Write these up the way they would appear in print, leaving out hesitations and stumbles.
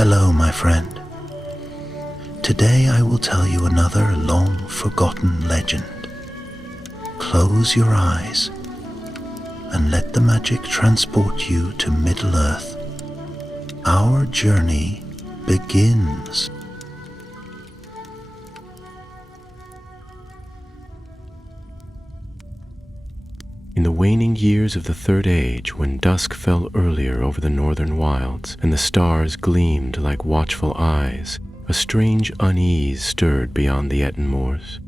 Hello, my friend. Today I will tell you another long-forgotten legend. Close your eyes and let the magic transport you to Middle-earth. Our journey begins. In the waning years of the Third Age, when dusk fell earlier over the northern wilds and the stars gleamed like watchful eyes, a strange unease stirred beyond the Etten moors.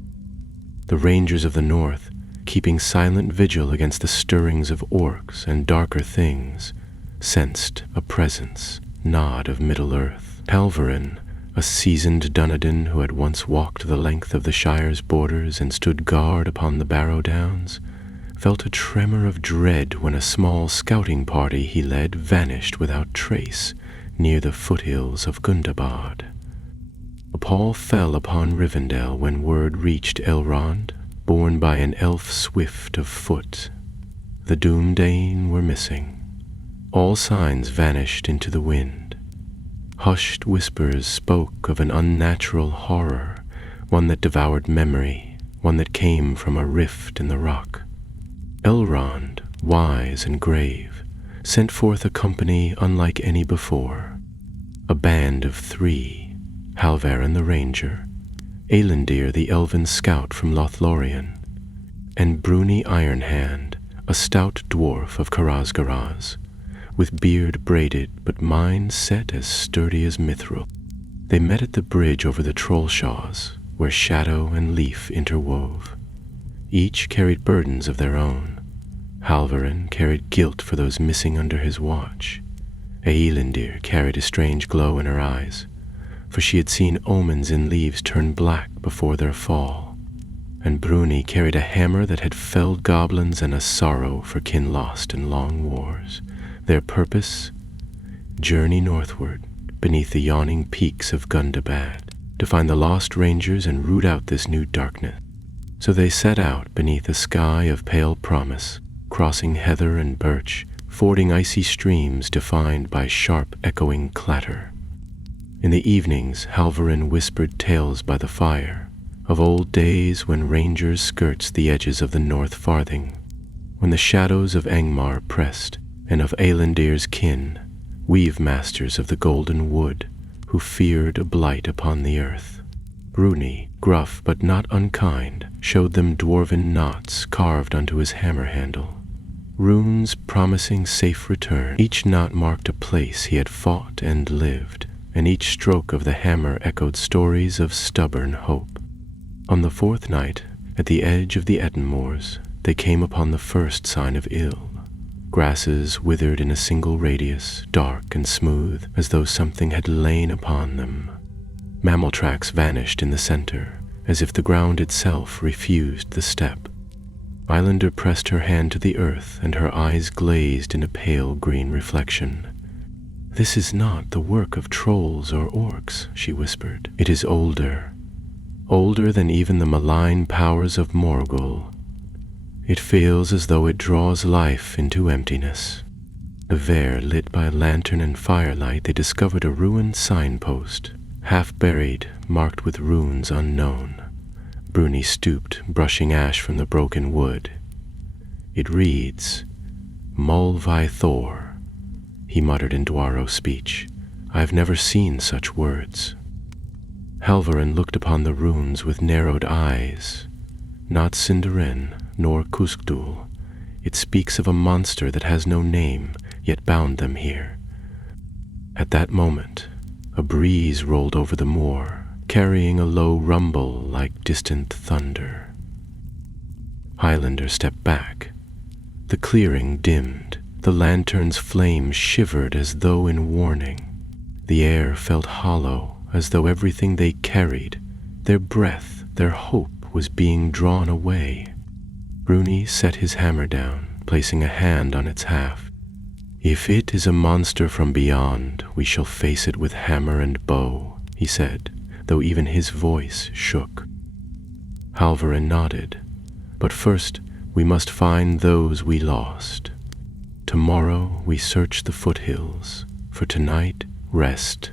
The rangers of the north, keeping silent vigil against the stirrings of orcs and darker things, sensed a presence, nod of Middle-earth. Halvarin, a seasoned Dunedain who had once walked the length of the Shire's borders and stood guard upon the Barrow Downs, felt a tremor of dread when a small scouting party he led vanished without trace near the foothills of Gundabad. A pall fell upon Rivendell when word reached Elrond, borne by an elf swift of foot. The Doomdane were missing. All signs vanished into the wind. Hushed whispers spoke of an unnatural horror, one that devoured memory, one that came from a rift in the rock. Elrond, wise and grave, sent forth a company unlike any before. A band of 3, Halvarin the Ranger, Elendir the Elven Scout from Lothlorien, and Bruni Ironhand, a stout dwarf of Karazgaraz, with beard braided but mind set as sturdy as mithril. They met at the bridge over the Trollshaws, where shadow and leaf interwove. Each carried burdens of their own. Halvarin carried guilt for those missing under his watch. Elendir carried a strange glow in her eyes, for she had seen omens in leaves turn black before their fall. And Bruni carried a hammer that had felled goblins and a sorrow for kin lost in long wars. Their purpose? Journey northward, beneath the yawning peaks of Gundabad, to find the lost rangers and root out this new darkness. So they set out beneath a sky of pale promise, crossing heather and birch, fording icy streams defined by sharp echoing clatter. In the evenings, Halvarin whispered tales by the fire, of old days when rangers skirts the edges of the North Farthing, when the shadows of Angmar pressed, and of Elendir's kin, weave masters of the Golden Wood, who feared a blight upon the earth. Bruni, gruff but not unkind, showed them dwarven knots carved onto his hammer handle, runes promising safe return. Each knot marked a place he had fought and lived, and each stroke of the hammer echoed stories of stubborn hope. On the 4th night, at the edge of the Etten moors, they came upon the first sign of ill. Grasses withered in a single radius, dark and smooth, as though something had lain upon them. Mammal tracks vanished in the center, as if the ground itself refused the step. Islander pressed her hand to the earth, and her eyes glazed in a pale green reflection. "This is not the work of trolls or orcs," she whispered. "It is older than even the malign powers of Morgul. It feels as though it draws life into emptiness." The Vare, lit by lantern and firelight, they discovered a ruined signpost, half buried, marked with runes unknown. Bruni stooped, brushing ash from the broken wood. It reads, "Mulvi Thor," he muttered in Dwaro speech. "I have never seen such words." Halvarin looked upon the runes with narrowed eyes. Not Sindarin, nor Kuskdul. It speaks of a monster that has no name, yet bound them here. At that moment, a breeze rolled over the moor, carrying a low rumble like distant thunder. Highlander stepped back. The clearing dimmed. The lantern's flame shivered as though in warning. The air felt hollow, as though everything they carried, their breath, their hope, was being drawn away. Bruni set his hammer down, placing a hand on its haft. "If it is a monster from beyond, we shall face it with hammer and bow," he said, though even his voice shook. Halvarin nodded. "But first, we must find those we lost. Tomorrow we search the foothills, for tonight, rest."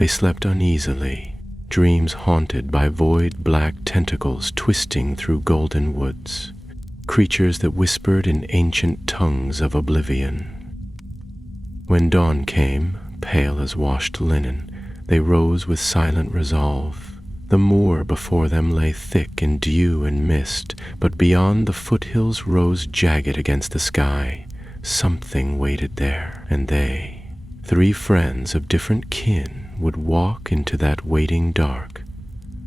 They slept uneasily, dreams haunted by void black tentacles twisting through golden woods, creatures that whispered in ancient tongues of oblivion. When dawn came, pale as washed linen, they rose with silent resolve. The moor before them lay thick in dew and mist, but beyond the foothills rose jagged against the sky. Something waited there, and they, 3 friends of different kin, would walk into that waiting dark.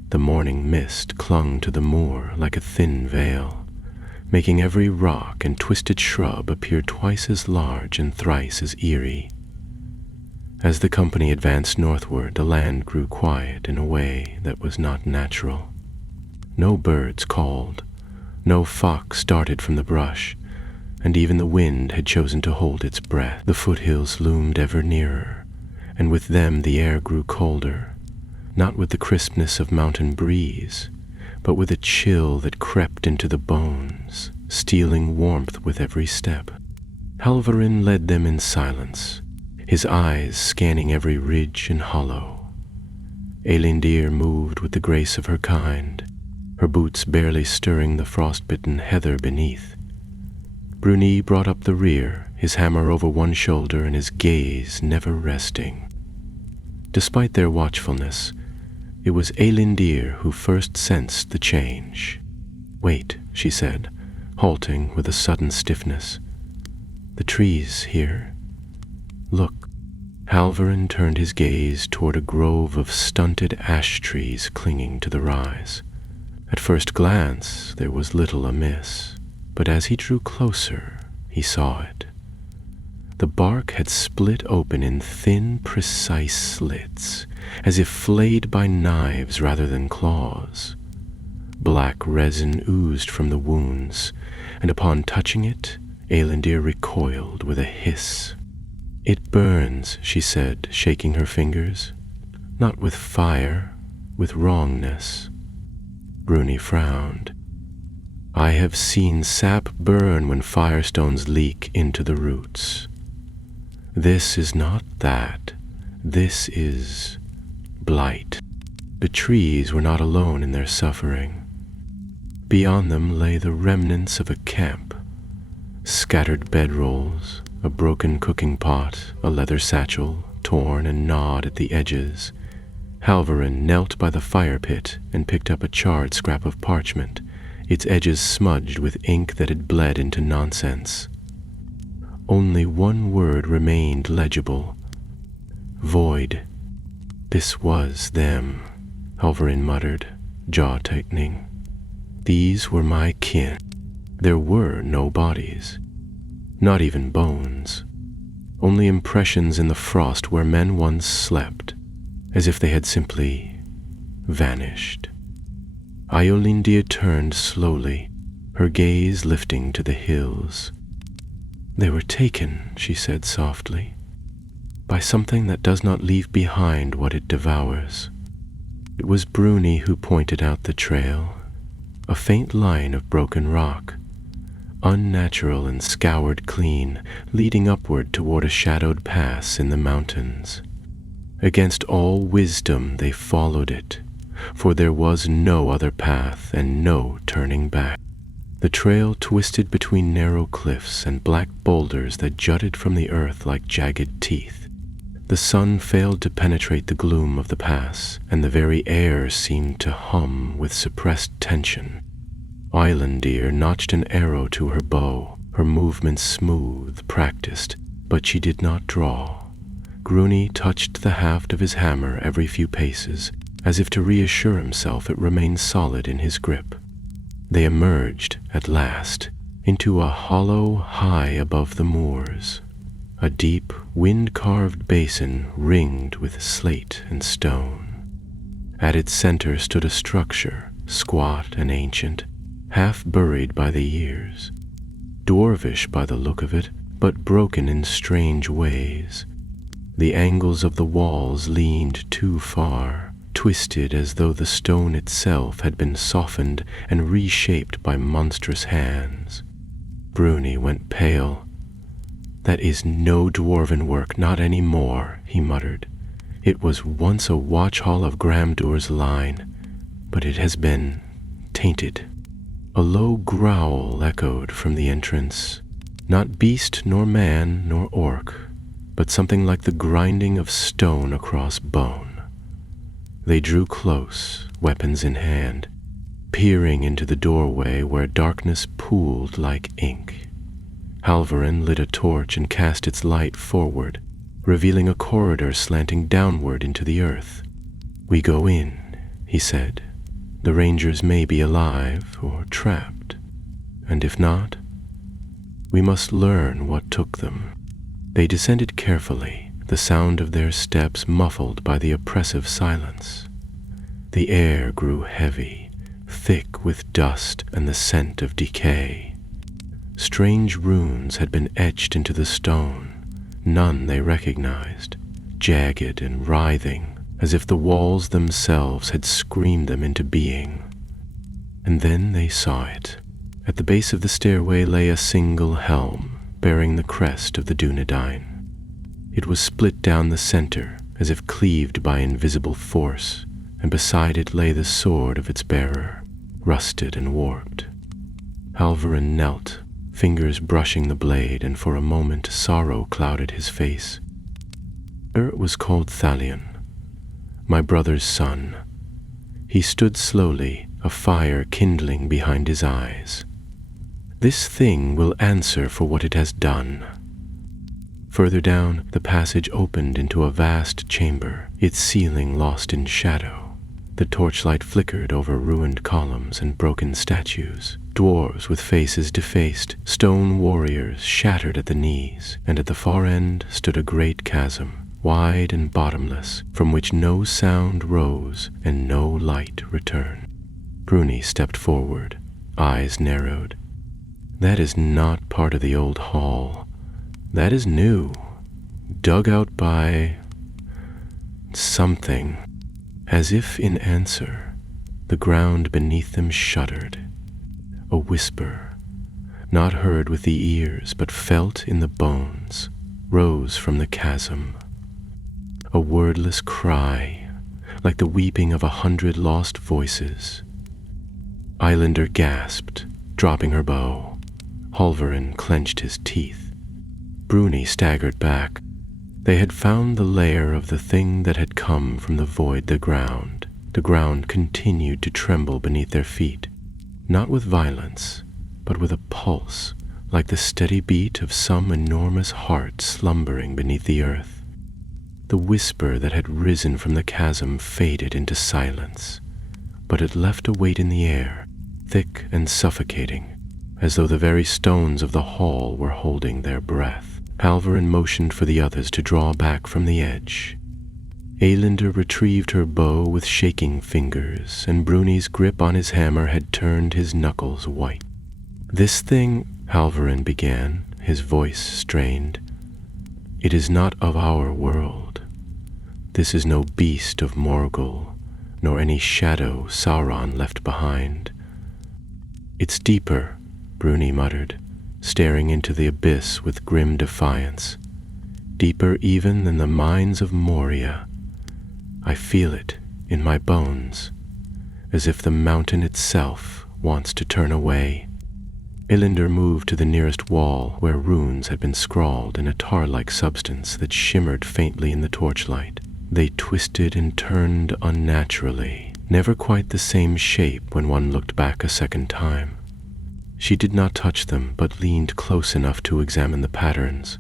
The morning mist clung to the moor like a thin veil, making every rock and twisted shrub appear twice as large and thrice as eerie. As the company advanced northward, the land grew quiet in a way that was not natural. No birds called, no fox darted from the brush, and even the wind had chosen to hold its breath. The foothills loomed ever nearer, and with them the air grew colder, not with the crispness of mountain breeze, but with a chill that crept into the bones, stealing warmth with every step. Halvarin led them in silence, his eyes scanning every ridge and hollow. Elindir moved with the grace of her kind, her boots barely stirring the frost-bitten heather beneath. Bruni brought up the rear, his hammer over one shoulder and his gaze never resting. Despite their watchfulness, it was Elindir who first sensed the change. "Wait," she said, halting with a sudden stiffness. "The trees here. Look." Halvarin turned his gaze toward a grove of stunted ash trees clinging to the rise. At first glance, there was little amiss, but as he drew closer, he saw it. The bark had split open in thin, precise slits, as if flayed by knives rather than claws. Black resin oozed from the wounds, and upon touching it, Elindir recoiled with a hiss. "It burns," she said, shaking her fingers. "Not with fire, with wrongness." Bruni frowned. "I have seen sap burn when firestones leak into the roots. This is not that. This is blight." The trees were not alone in their suffering. Beyond them lay the remnants of a camp. Scattered bedrolls, a broken cooking pot, a leather satchel, torn and gnawed at the edges. Halvarin knelt by the fire pit and picked up a charred scrap of parchment, its edges smudged with ink that had bled into nonsense. Only one word remained legible: void. "This was them," Halvarin muttered, jaw tightening. "These were my kin." There were no bodies, not even bones, only impressions in the frost where men once slept, as if they had simply vanished. Eolindir turned slowly, her gaze lifting to the hills. "They were taken," she said softly, "by something that does not leave behind what it devours." It was Bruni who pointed out the trail, a faint line of broken rock, unnatural and scoured clean, leading upward toward a shadowed pass in the mountains. Against all wisdom they followed it, for there was no other path and no turning back. The trail twisted between narrow cliffs and black boulders that jutted from the earth like jagged teeth. The sun failed to penetrate the gloom of the pass, and the very air seemed to hum with suppressed tension. Eolindir notched an arrow to her bow, her movements smooth, practiced, but she did not draw. Gruni touched the haft of his hammer every few paces, as if to reassure himself it remained solid in his grip. They emerged, at last, into a hollow high above the moors, a deep, wind-carved basin ringed with slate and stone. At its center stood a structure, squat and ancient, half buried by the years, dwarvish by the look of it, but broken in strange ways. The angles of the walls leaned too far, twisted as though the stone itself had been softened and reshaped by monstrous hands. Bruni went pale. "That is no dwarven work, not any more," he muttered. It was once a watch hall of Gramdur's line, but it has been tainted. A low growl echoed from the entrance, not beast nor man nor orc, but something like the grinding of stone across bone. They drew close, weapons in hand, peering into the doorway where darkness pooled like ink. Halvarin lit a torch and cast its light forward, revealing a corridor slanting downward into the earth. "We go in," he said. "The rangers may be alive or trapped, and if not, we must learn what took them." They descended carefully, the sound of their steps muffled by the oppressive silence. The air grew heavy, thick with dust and the scent of decay. Strange runes had been etched into the stone, none they recognized, jagged and writhing, as if the walls themselves had screamed them into being. And then they saw it. At the base of the stairway lay a single helm, bearing the crest of the Dunedain. It was split down the center, as if cleaved by invisible force, and beside it lay the sword of its bearer, rusted and warped. Halvarin knelt, fingers brushing the blade, and for a moment sorrow clouded his face. It was called Thalion, my brother's son. He stood slowly, a fire kindling behind his eyes. "This thing will answer for what it has done." Further down, the passage opened into a vast chamber, its ceiling lost in shadow. The torchlight flickered over ruined columns and broken statues. Dwarves with faces defaced, stone warriors shattered at the knees, and at the far end stood a great chasm, wide and bottomless, from which no sound rose and no light returned. Bruni stepped forward, eyes narrowed. "That is not part of the old hall. That is new, dug out by something." As if in answer, the ground beneath them shuddered. A whisper, not heard with the ears but felt in the bones, rose from the chasm. A wordless cry, like the weeping of 100 lost voices. Eilander gasped, dropping her bow. Halvarin clenched his teeth. Bruni staggered back. They had found the lair of the thing that had come from the void. The ground continued to tremble beneath their feet, not with violence, but with a pulse, like the steady beat of some enormous heart slumbering beneath the earth. The whisper that had risen from the chasm faded into silence, but it left a weight in the air, thick and suffocating, as though the very stones of the hall were holding their breath. Halvarin motioned for the others to draw back from the edge. Eilander retrieved her bow with shaking fingers, and Bruni's grip on his hammer had turned his knuckles white. "This thing," Halvarin began, his voice strained, "it is not of our world. This is no beast of Morgul, nor any shadow Sauron left behind." "It's deeper," Bruni muttered, staring into the abyss with grim defiance. "Deeper even than the mines of Moria. I feel it in my bones, as if the mountain itself wants to turn away." Eilander moved to the nearest wall where runes had been scrawled in a tar-like substance that shimmered faintly in the torchlight. They twisted and turned unnaturally, never quite the same shape when one looked back a second time. She did not touch them, but leaned close enough to examine the patterns.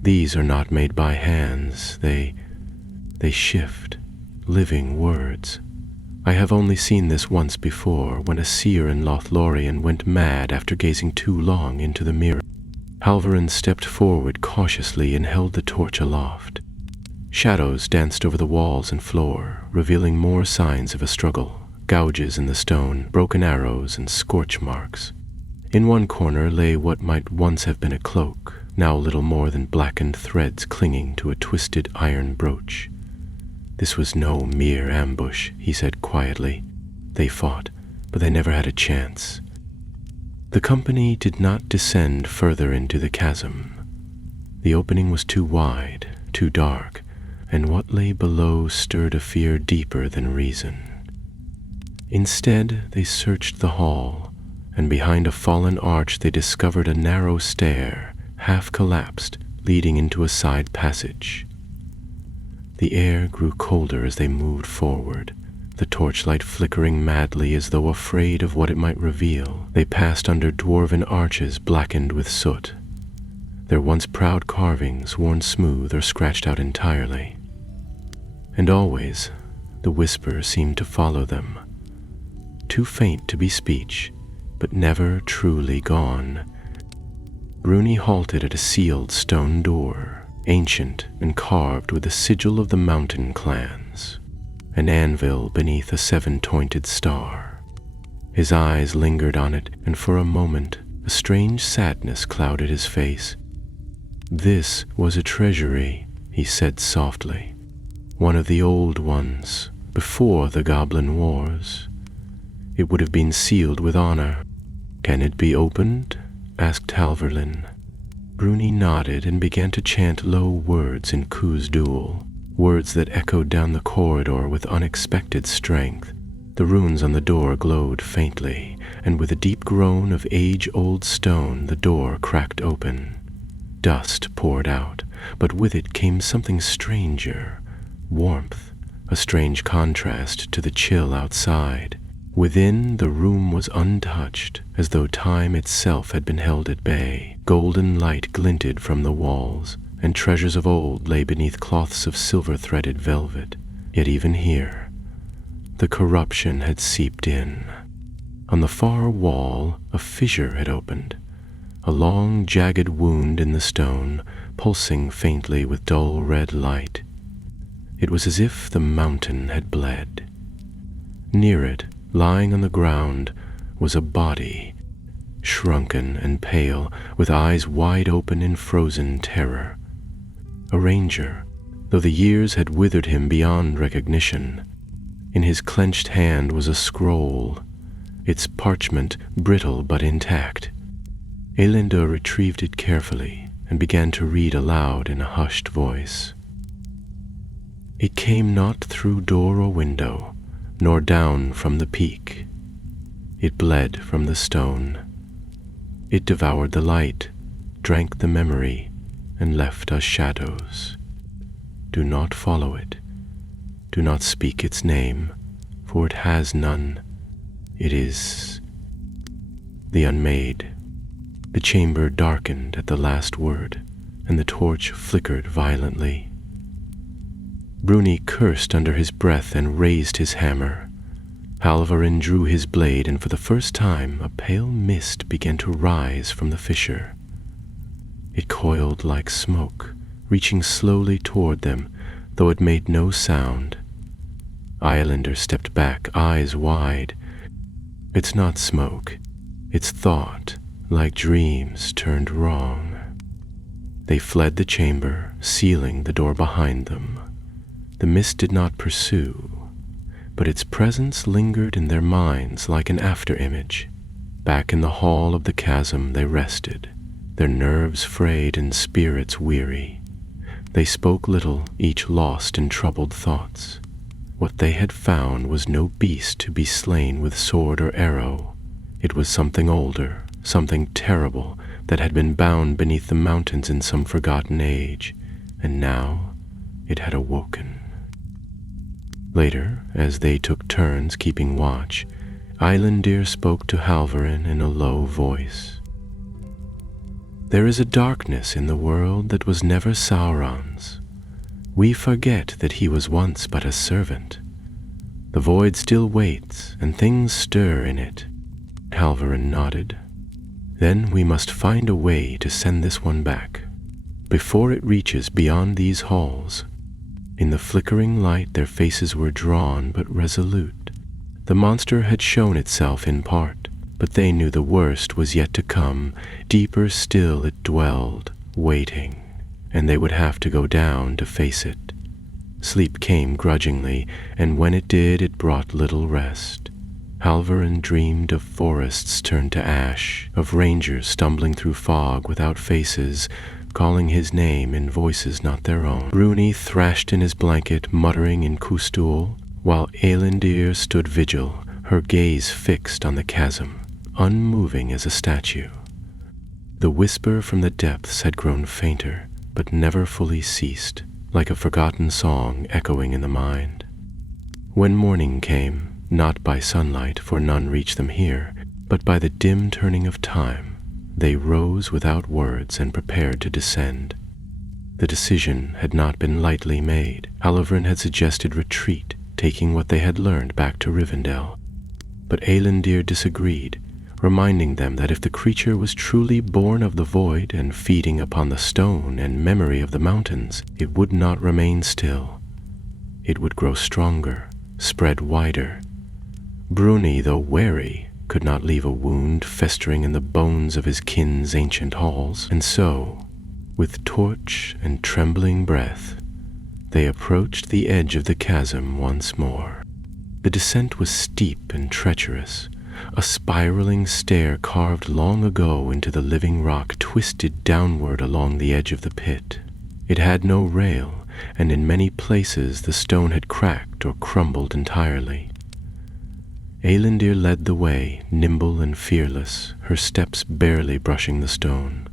"These are not made by hands. They shift, living words. I have only seen this once before, when a seer in Lothlorien went mad after gazing too long into the mirror." Halvarin stepped forward cautiously and held the torch aloft. Shadows danced over the walls and floor, revealing more signs of a struggle, gouges in the stone, broken arrows, and scorch marks. In one corner lay what might once have been a cloak, now little more than blackened threads clinging to a twisted iron brooch. "This was no mere ambush," he said quietly. "They fought, but they never had a chance." The company did not descend further into the chasm. The opening was too wide, too dark, and what lay below stirred a fear deeper than reason. Instead, they searched the hall, and behind a fallen arch they discovered a narrow stair, half collapsed, leading into a side passage. The air grew colder as they moved forward, the torchlight flickering madly as though afraid of what it might reveal. They passed under dwarven arches blackened with soot, their once proud carvings worn smooth or scratched out entirely. And always, the whisper seemed to follow them, too faint to be speech, but never truly gone. Bruni halted at a sealed stone door, ancient and carved with the sigil of the mountain clans, an anvil beneath a 7-pointed star. His eyes lingered on it, and for a moment a strange sadness clouded his face. "This was a treasury," he said softly, "one of the old ones, before the Goblin Wars. It would have been sealed with honor." "Can it be opened?" asked Halverlin. Bruni nodded and began to chant low words in Khuzdul, words that echoed down the corridor with unexpected strength. The runes on the door glowed faintly, and with a deep groan of age-old stone the door cracked open. Dust poured out, but with it came something stranger, warmth, a strange contrast to the chill outside. Within, the room was untouched, as though time itself had been held at bay. Golden light glinted from the walls, and treasures of old lay beneath cloths of silver-threaded velvet. Yet even here, the corruption had seeped in. On the far wall, a fissure had opened, a long, jagged wound in the stone, pulsing faintly with dull red light. It was as if the mountain had bled. Near it, lying on the ground, was a body, shrunken and pale, with eyes wide open in frozen terror. A ranger, though the years had withered him beyond recognition. In his clenched hand was a scroll, its parchment brittle but intact. Eilindr retrieved it carefully and began to read aloud in a hushed voice. "It came not through door or window, nor down from the peak. It bled from the stone. It devoured the light, drank the memory, and left us shadows. Do not follow it. Do not speak its name, for it has none. It is the unmade." The chamber darkened at the last word, and the torch flickered violently. Bruni cursed under his breath and raised his hammer. Halvarin drew his blade, and for the first time a pale mist began to rise from the fissure. It coiled like smoke, reaching slowly toward them, though it made no sound. Eilindr stepped back, eyes wide. "It's not smoke. It's thought, like dreams turned wrong." They fled the chamber, sealing the door behind them. The mist did not pursue, but its presence lingered in their minds like an after-image. Back in the hall of the chasm they rested, their nerves frayed and spirits weary. They spoke little, each lost in troubled thoughts. What they had found was no beast to be slain with sword or arrow. It was something older, something terrible that had been bound beneath the mountains in some forgotten age, and now it had awoken. Later, as they took turns keeping watch, Eilindr spoke to Halvarin in a low voice. "There is a darkness in the world that was never Sauron's. We forget that he was once but a servant. The void still waits, and things stir in it." Halvarin nodded. "Then we must find a way to send this one back, before it reaches beyond these halls." In the flickering light their faces were drawn but resolute. The monster had shown itself in part, but they knew the worst was yet to come. Deeper still it dwelled, waiting, and they would have to go down to face it. Sleep came grudgingly, and when it did, it brought little rest. Halvarin dreamed of forests turned to ash, of rangers stumbling through fog without faces, calling his name in voices not their own. Bruni thrashed in his blanket, muttering in Cústool, while Eilundir stood vigil, her gaze fixed on the chasm, unmoving as a statue. The whisper from the depths had grown fainter, but never fully ceased, like a forgotten song echoing in the mind. When morning came, not by sunlight, for none reached them here, but by the dim turning of time, they rose without words and prepared to descend. The decision had not been lightly made. Halvrin had suggested retreat, taking what they had learned back to Rivendell. But Eilundir disagreed, reminding them that if the creature was truly born of the void and feeding upon the stone and memory of the mountains, it would not remain still. It would grow stronger, spread wider. Bruni, though wary, could not leave a wound festering in the bones of his kin's ancient halls, and so, with torch and trembling breath, they approached the edge of the chasm once more. The descent was steep and treacherous. A spiraling stair carved long ago into the living rock twisted downward along the edge of the pit. It had no rail, and in many places the stone had cracked or crumbled entirely. Eilundir led the way, nimble and fearless, her steps barely brushing the stone.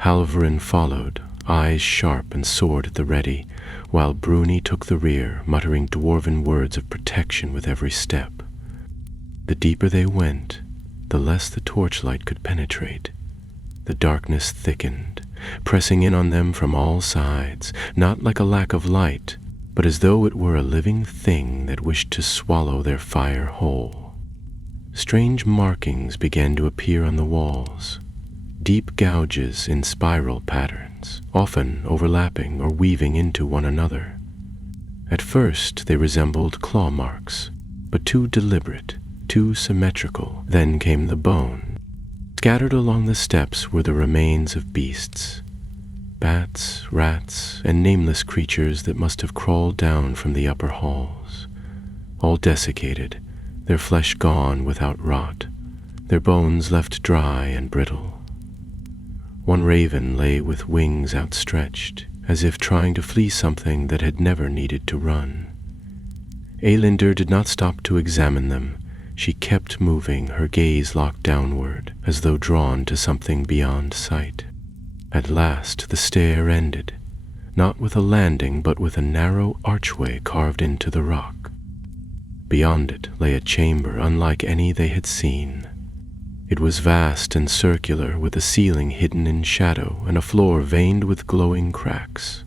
Halvrin followed, eyes sharp and sword at the ready, while Bruni took the rear, muttering dwarven words of protection with every step. The deeper they went, the less the torchlight could penetrate. The darkness thickened, pressing in on them from all sides, not like a lack of light, but as though it were a living thing that wished to swallow their fire whole. Strange markings began to appear on the walls, deep gouges in spiral patterns, often overlapping or weaving into one another. At first they resembled claw marks, but too deliberate, too symmetrical. Then came the bone. Scattered along the steps were the remains of beasts, bats, rats, and nameless creatures that must have crawled down from the upper halls, all desiccated, their flesh gone without rot, their bones left dry and brittle. One raven lay with wings outstretched, as if trying to flee something that had never needed to run. Eilundir did not stop to examine them. She kept moving, her gaze locked downward, as though drawn to something beyond sight. At last the stair ended, not with a landing, but with a narrow archway carved into the rock. Beyond it lay a chamber unlike any they had seen. It was vast and circular, with a ceiling hidden in shadow and a floor veined with glowing cracks.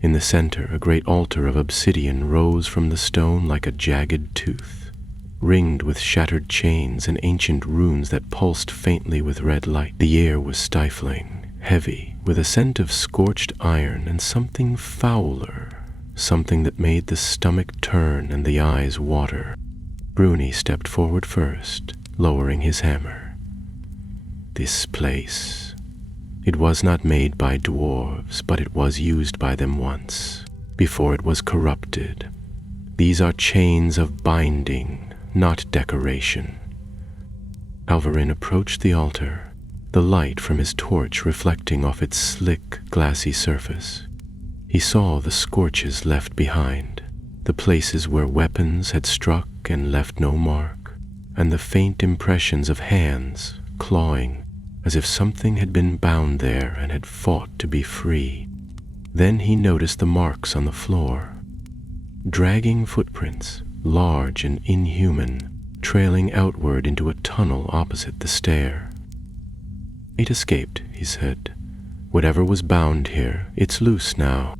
In the center, a great altar of obsidian rose from the stone like a jagged tooth, ringed with shattered chains and ancient runes that pulsed faintly with red light. The air was stifling, heavy, with a scent of scorched iron and something fouler, something that made the stomach turn and the eyes water. Bruni stepped forward first, lowering his hammer. This place. It was not made by dwarves, but it was used by them once, before it was corrupted. These are chains of binding, not decoration. Halvrin approached the altar, the light from his torch reflecting off its slick, glassy surface. He saw the scorches left behind, the places where weapons had struck and left no mark, and the faint impressions of hands clawing, as if something had been bound there and had fought to be free. Then he noticed the marks on the floor, dragging footprints, large and inhuman, trailing outward into a tunnel opposite the stair. "It escaped," he said. "Whatever was bound here, it's loose now."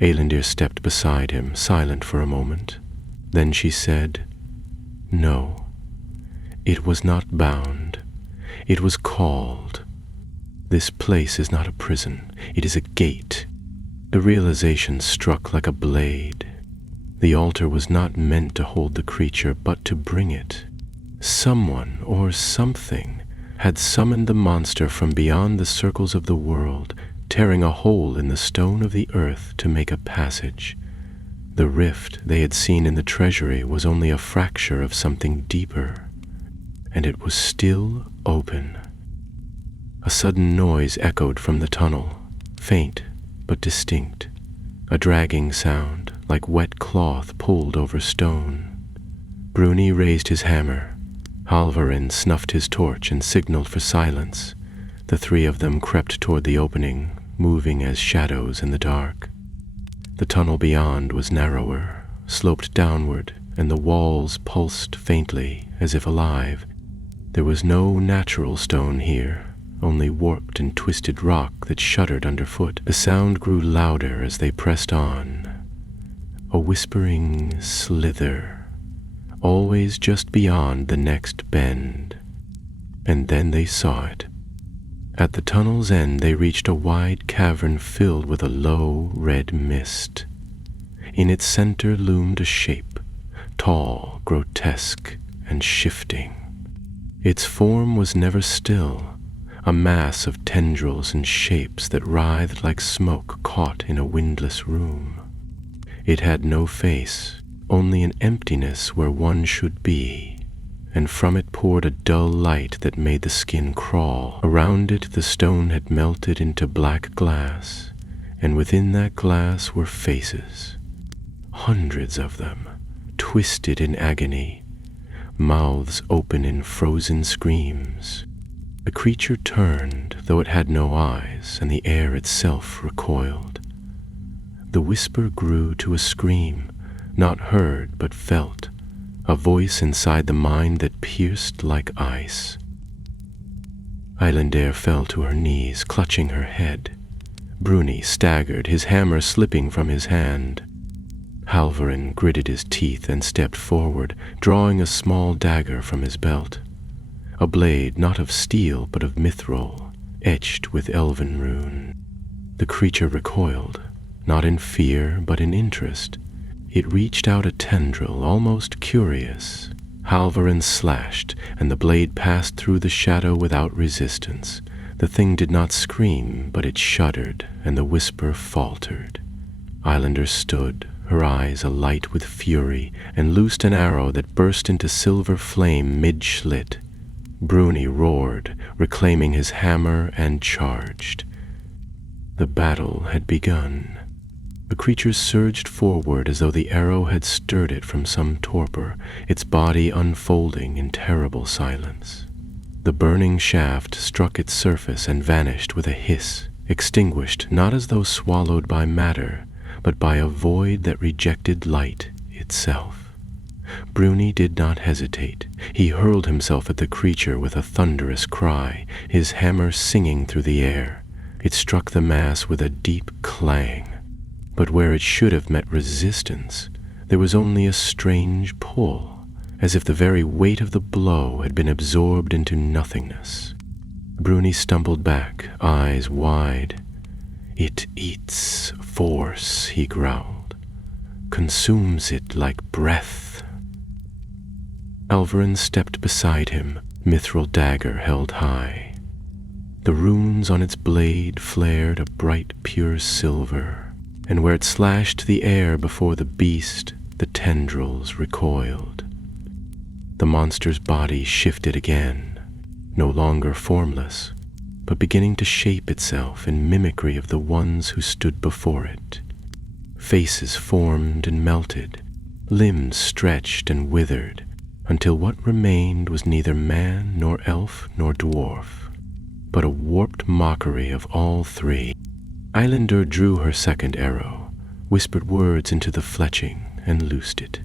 Eilundir stepped beside him, silent for a moment. Then she said, "No, it was not bound. It was called. This place is not a prison. It is a gate." The realization struck like a blade. The altar was not meant to hold the creature, but to bring it. Someone or something had summoned the monster from beyond the circles of the world, tearing a hole in the stone of the earth to make a passage. The rift they had seen in the treasury was only a fracture of something deeper, and it was still open. A sudden noise echoed from the tunnel, faint but distinct, a dragging sound like wet cloth pulled over stone. Bruni raised his hammer. Halvarin snuffed his torch and signaled for silence. The three of them crept toward the opening, moving as shadows in the dark. The tunnel beyond was narrower, sloped downward, and the walls pulsed faintly, as if alive. There was no natural stone here, only warped and twisted rock that shuddered underfoot. The sound grew louder as they pressed on. A whispering slither, always just beyond the next bend. And then they saw it. At the tunnel's end they reached a wide cavern filled with a low red mist. In its center loomed a shape, tall, grotesque, and shifting. Its form was never still, a mass of tendrils and shapes that writhed like smoke caught in a windless room. It had no face, only an emptiness where one should be, and from it poured a dull light that made the skin crawl. Around it the stone had melted into black glass, and within that glass were faces, hundreds of them, twisted in agony, mouths open in frozen screams. The creature turned, though it had no eyes, and the air itself recoiled. The whisper grew to a scream, not heard but felt, a voice inside the mind that pierced like ice. Eilendir fell to her knees, clutching her head. Bruni staggered, his hammer slipping from his hand. Halvarin gritted his teeth and stepped forward, drawing a small dagger from his belt. A blade not of steel but of mithril, etched with elven rune. The creature recoiled, not in fear but in interest. It reached out a tendril, almost curious. Halvarin slashed, and the blade passed through the shadow without resistance. The thing did not scream, but it shuddered, and the whisper faltered. Eilendir stood, her eyes alight with fury, and loosed an arrow that burst into silver flame mid-slit. Bruni roared, reclaiming his hammer, and charged. The battle had begun. The creature surged forward as though the arrow had stirred it from some torpor, its body unfolding in terrible silence. The burning shaft struck its surface and vanished with a hiss, extinguished not as though swallowed by matter, but by a void that rejected light itself. Bruni did not hesitate. He hurled himself at the creature with a thunderous cry, his hammer singing through the air. It struck the mass with a deep clang. But where it should have met resistance, there was only a strange pull, as if the very weight of the blow had been absorbed into nothingness. Bruni stumbled back, eyes wide. "It eats force," he growled, "consumes it like breath." Halvarin stepped beside him, mithril dagger held high. The runes on its blade flared a bright pure silver, and where it slashed the air before the beast, the tendrils recoiled. The monster's body shifted again, no longer formless, but beginning to shape itself in mimicry of the ones who stood before it. Faces formed and melted, limbs stretched and withered, until what remained was neither man nor elf nor dwarf, but a warped mockery of all three. Eilendir drew her second arrow, whispered words into the fletching, and loosed it.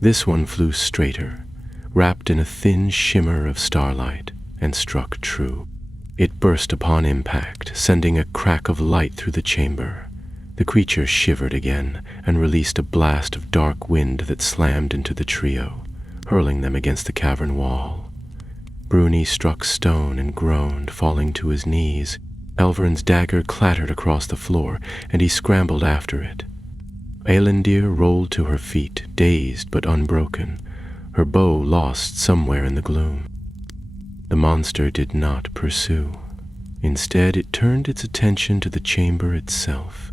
This one flew straighter, wrapped in a thin shimmer of starlight, and struck true. It burst upon impact, sending a crack of light through the chamber. The creature shivered again, and released a blast of dark wind that slammed into the trio, hurling them against the cavern wall. Bruni struck stone and groaned, falling to his knees. Halvarin's dagger clattered across the floor, and he scrambled after it. Eilendir rolled to her feet, dazed but unbroken, her bow lost somewhere in the gloom. The monster did not pursue. Instead, it turned its attention to the chamber itself.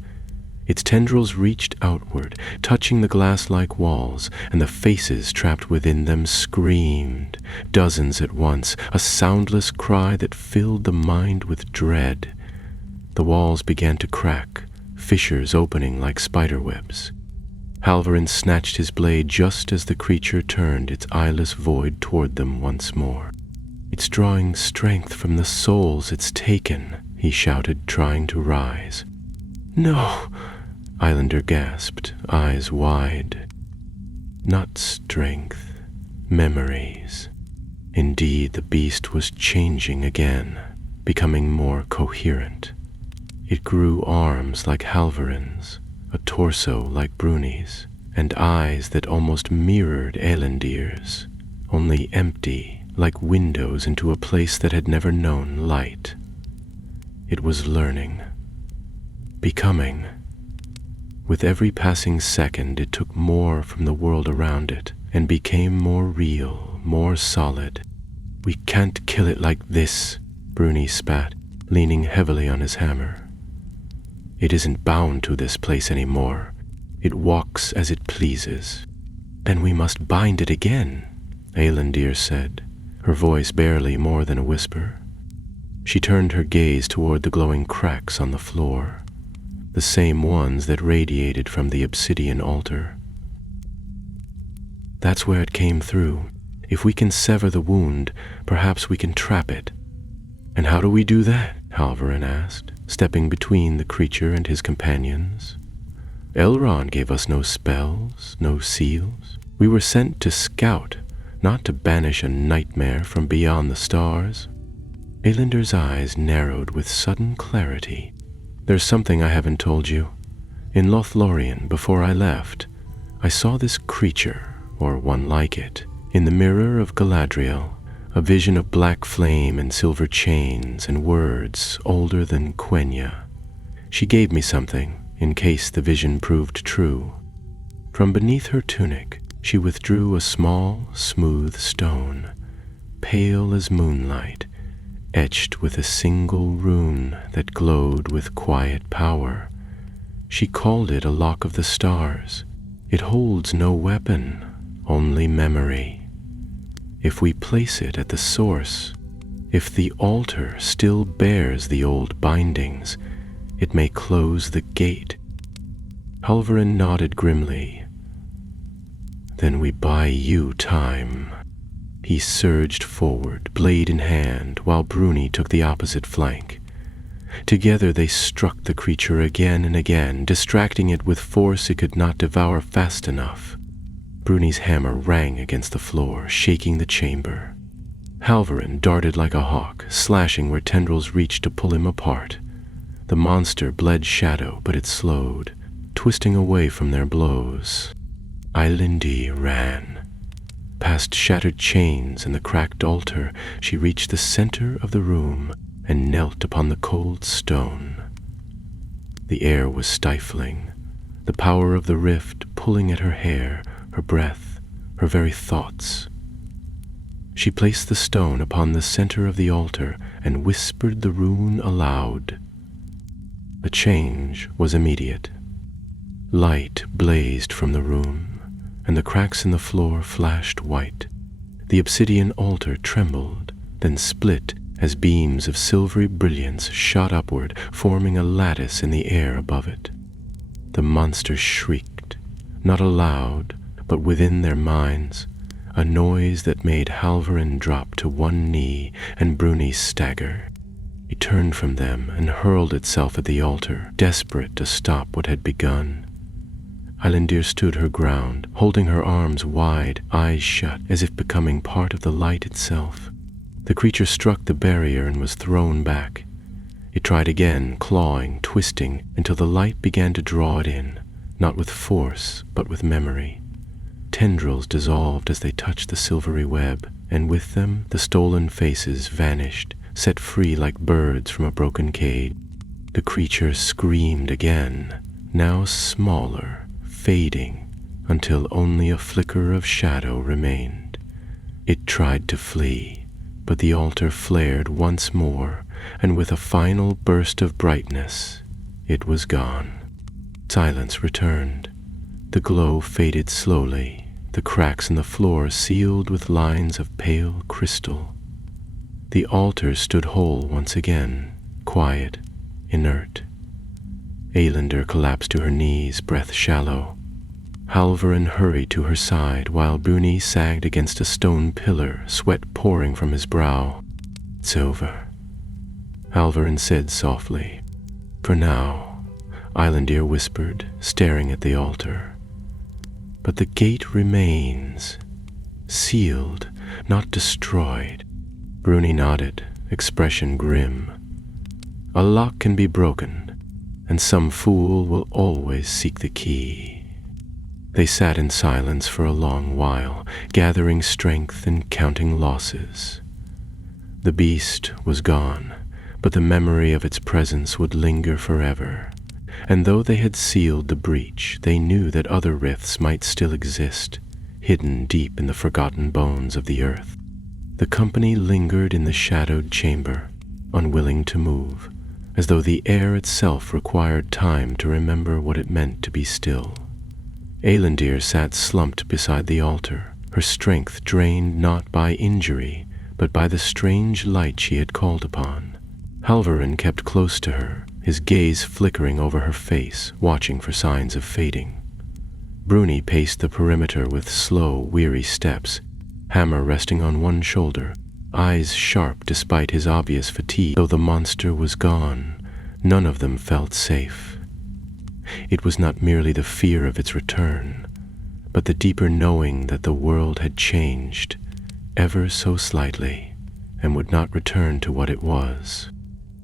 Its tendrils reached outward, touching the glass-like walls, and the faces trapped within them screamed, dozens at once, a soundless cry that filled the mind with dread. The walls began to crack, fissures opening like spider webs. Halvarin snatched his blade just as the creature turned its eyeless void toward them once more. "It's drawing strength from the souls it's taken," he shouted, trying to rise. "No!" Islander gasped, eyes wide. "Not strength, memories." Indeed, the beast was changing again, becoming more coherent. It grew arms like Halvarin's, a torso like Bruni's, and eyes that almost mirrored Elendir's, only empty, like windows into a place that had never known light. It was learning, becoming. With every passing second, it took more from the world around it and became more real, more solid. "We can't kill it like this," Bruni spat, leaning heavily on his hammer. "It isn't bound to this place anymore. It walks as it pleases." "Then we must bind it again," Elendir said, her voice barely more than a whisper. She turned her gaze toward the glowing cracks on the floor, the same ones that radiated from the obsidian altar. "That's where it came through. If we can sever the wound, perhaps we can trap it." "And how do we do that?" Halvarin asked, stepping between the creature and his companions. "Elrond gave us no spells, no seals. We were sent to scout, not to banish a nightmare from beyond the stars." Elendir's eyes narrowed with sudden clarity. "There's something I haven't told you. In Lothlorien, before I left, I saw this creature, or one like it, in the mirror of Galadriel, a vision of black flame and silver chains and words older than Quenya. She gave me something, in case the vision proved true. From beneath her tunic, she withdrew a small, smooth stone, pale as moonlight, etched with a single rune that glowed with quiet power. She called it a lock of the stars. It holds no weapon, only memory. If we place it at the source, if the altar still bears the old bindings, it may close the gate." Halvarin nodded grimly. "Then we buy you time." He surged forward, blade in hand, while Bruni took the opposite flank. Together they struck the creature again and again, distracting it with force it could not devour fast enough. Bruni's hammer rang against the floor, shaking the chamber. Halvarin darted like a hawk, slashing where tendrils reached to pull him apart. The monster bled shadow, but it slowed, twisting away from their blows. Eilindi ran. Past shattered chains and the cracked altar, she reached the center of the room and knelt upon the cold stone. The air was stifling, the power of the rift pulling at her hair, her breath, her very thoughts. She placed the stone upon the center of the altar and whispered the rune aloud. The change was immediate. Light blazed from the room, and the cracks in the floor flashed white. The obsidian altar trembled, then split as beams of silvery brilliance shot upward, forming a lattice in the air above it. The monsters shrieked, not aloud, but within their minds, a noise that made Halvarin drop to one knee and Bruni stagger. It turned from them and hurled itself at the altar, desperate to stop what had begun. Elendir stood her ground, holding her arms wide, eyes shut, as if becoming part of the light itself. The creature struck the barrier and was thrown back. It tried again, clawing, twisting, until the light began to draw it in, not with force, but with memory. Tendrils dissolved as they touched the silvery web, and with them the stolen faces vanished, set free like birds from a broken cage. The creature screamed again, now smaller, fading, until only a flicker of shadow remained. It tried to flee, but the altar flared once more, and with a final burst of brightness, it was gone. Silence returned. The glow faded slowly, the cracks in the floor sealed with lines of pale crystal. The altar stood whole once again, quiet, inert. Eylinder collapsed to her knees, breath shallow. Halvarin hurried to her side, while Bruni sagged against a stone pillar, sweat pouring from his brow. "It's over," Halvarin said softly. "For now," Eylindir whispered, staring at the altar. "But the gate remains, sealed, not destroyed." Bruni nodded, expression grim. "A lock can be broken, and some fool will always seek the key." They sat in silence for a long while, gathering strength and counting losses. The beast was gone, but the memory of its presence would linger forever. And though they had sealed the breach, they knew that other rifts might still exist, hidden deep in the forgotten bones of the earth. The company lingered in the shadowed chamber, unwilling to move, as though the air itself required time to remember what it meant to be still. Eylindir sat slumped beside the altar, her strength drained not by injury, but by the strange light she had called upon. Halvarin kept close to her, his gaze flickering over her face, watching for signs of fading. Bruni paced the perimeter with slow, weary steps, hammer resting on one shoulder, eyes sharp despite his obvious fatigue. Though the monster was gone, none of them felt safe. It was not merely the fear of its return, but the deeper knowing that the world had changed, ever so slightly, and would not return to what it was.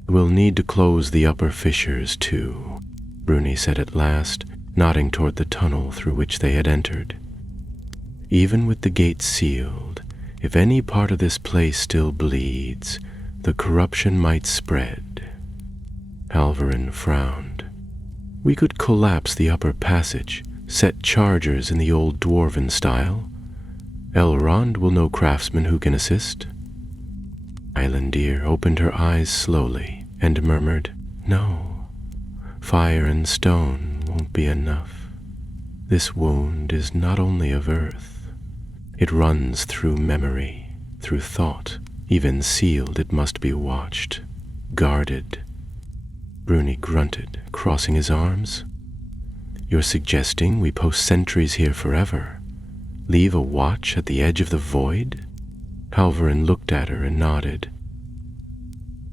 "We'll need to close the upper fissures, too," Bruni said at last, nodding toward the tunnel through which they had entered. "Even with the gate sealed, if any part of this place still bleeds, the corruption might spread." Halvarin frowned. "We could collapse the upper passage, set chargers in the old dwarven style. Elrond will know craftsmen who can assist." Eylindir opened her eyes slowly and murmured, "No, fire and stone won't be enough. This wound is not only of earth. It runs through memory, through thought. Even sealed, it must be watched, guarded." Bruni grunted, crossing his arms. "You're suggesting we post sentries here forever? Leave a watch at the edge of the void?" Halvarin looked at her and nodded.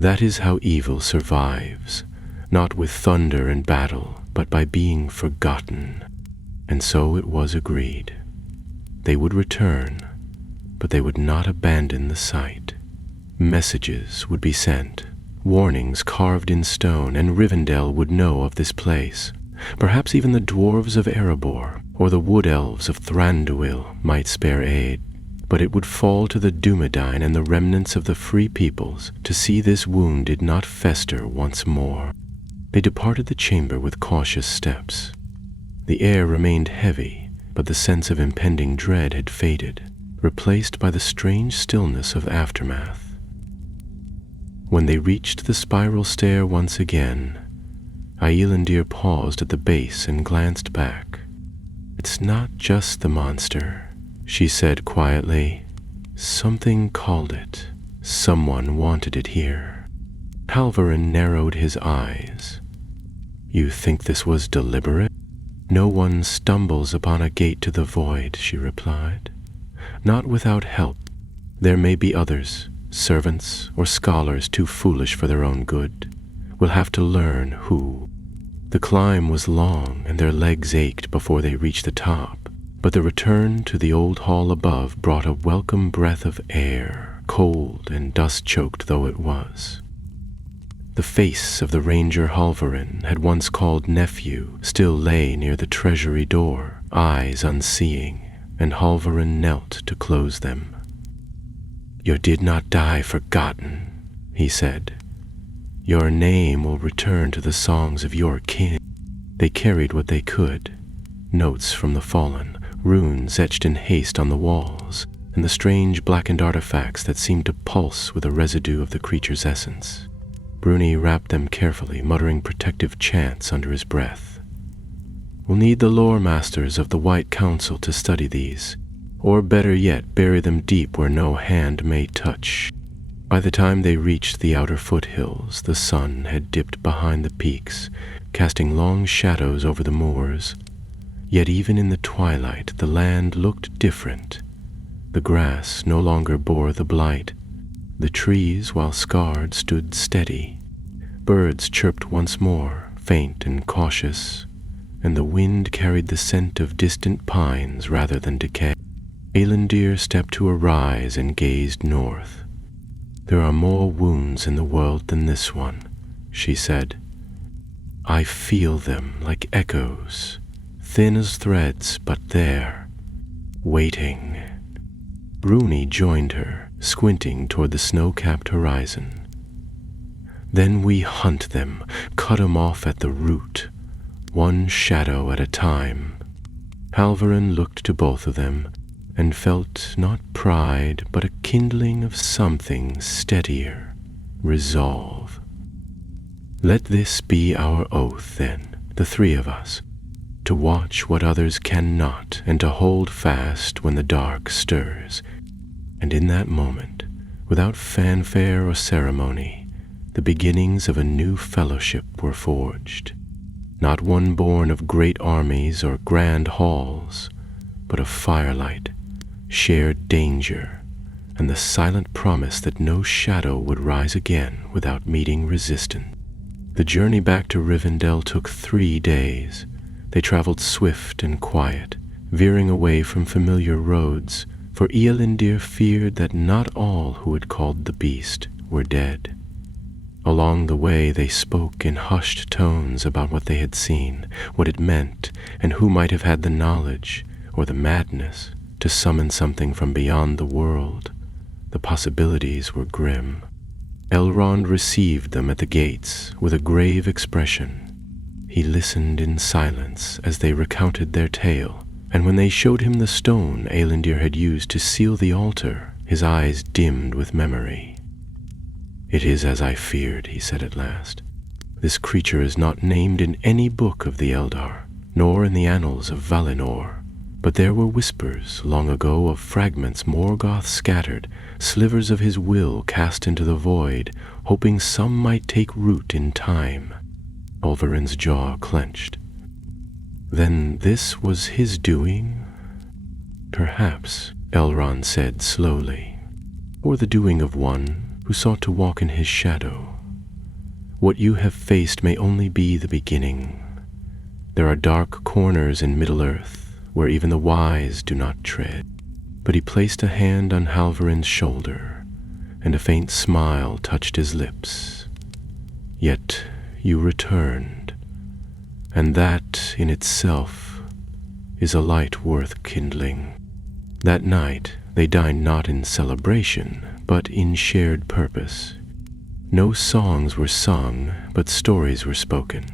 "That is how evil survives, not with thunder and battle, but by being forgotten." And so it was agreed. They would return, but they would not abandon the site. Messages would be sent, warnings carved in stone, and Rivendell would know of this place. Perhaps even the dwarves of Erebor or the wood elves of Thranduil might spare aid, but it would fall to the Dunedain and the remnants of the free peoples to see this wound did not fester once more. They departed the chamber with cautious steps. The air remained heavy, but the sense of impending dread had faded, replaced by the strange stillness of aftermath. When they reached the spiral stair once again, Eylindir paused at the base and glanced back. "It's not just the monster," she said quietly. "Something called it. Someone wanted it here." Halvarin narrowed his eyes. "You think this was deliberate?" "No one stumbles upon a gate to the void," she replied. "Not without help. There may be others, servants or scholars too foolish for their own good. We'll have to learn who." The climb was long, and their legs ached before they reached the top, but the return to the old hall above brought a welcome breath of air, cold and dust-choked though it was. The face of the ranger Halvarin had once called nephew still lay near the treasury door, eyes unseeing, and Halvarin knelt to close them. "You did not die forgotten," he said. "Your name will return to the songs of your kin." They carried what they could, notes from the fallen, runes etched in haste on the walls, and the strange blackened artifacts that seemed to pulse with a residue of the creature's essence. Bruni wrapped them carefully, muttering protective chants under his breath. "We'll need the lore masters of the White Council to study these, or better yet, bury them deep where no hand may touch." By the time they reached the outer foothills, the sun had dipped behind the peaks, casting long shadows over the moors. Yet even in the twilight, the land looked different. The grass no longer bore the blight. The trees, while scarred, stood steady. Birds chirped once more, faint and cautious, and the wind carried the scent of distant pines rather than decay. Eilundir stepped to a rise and gazed north. "There are more wounds in the world than this one," she said. "I feel them like echoes, thin as threads, but there, waiting." Bruni joined her, squinting toward the snow-capped horizon. "Then we hunt them, cut 'em off at the root, one shadow at a time." Halvarin looked to both of them and felt not pride, but a kindling of something steadier, resolve. "Let this be our oath, then, the three of us, to watch what others cannot and to hold fast when the dark stirs." And in that moment, without fanfare or ceremony, the beginnings of a new fellowship were forged. Not one born of great armies or grand halls, but of firelight, shared danger, and the silent promise that no shadow would rise again without meeting resistance. The journey back to Rivendell took 3 days. They traveled swift and quiet, veering away from familiar roads, for Eilundir feared that not all who had called the beast were dead. Along the way they spoke in hushed tones about what they had seen, what it meant, and who might have had the knowledge, or the madness, to summon something from beyond the world. The possibilities were grim. Elrond received them at the gates with a grave expression. He listened in silence as they recounted their tale, and when they showed him the stone Eilundir had used to seal the altar, his eyes dimmed with memory. "It is as I feared," he said at last. "This creature is not named in any book of the Eldar, nor in the annals of Valinor. But there were whispers long ago of fragments Morgoth scattered, slivers of his will cast into the void, hoping some might take root in time." Olvarin's jaw clenched. "Then this was his doing?" "Perhaps," Elrond said slowly, "or the doing of one who sought to walk in his shadow. What you have faced may only be the beginning. There are dark corners in Middle-earth where even the wise do not tread." But he placed a hand on Halvarin's shoulder, and a faint smile touched his lips. "Yet you returned, and that in itself is a light worth kindling." That night they dined not in celebration, but in shared purpose. No songs were sung, but stories were spoken,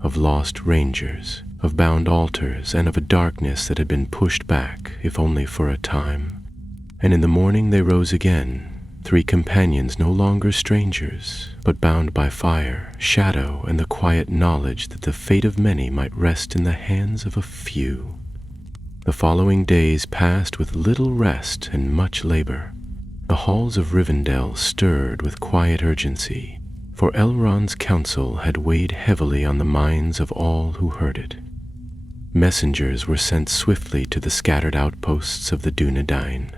of lost rangers, of bound altars, and of a darkness that had been pushed back, if only for a time. And in the morning they rose again, 3 companions no longer strangers, but bound by fire, shadow, and the quiet knowledge that the fate of many might rest in the hands of a few. The following days passed with little rest and much labor. The halls of Rivendell stirred with quiet urgency, for Elrond's counsel had weighed heavily on the minds of all who heard it. Messengers were sent swiftly to the scattered outposts of the Dunedain,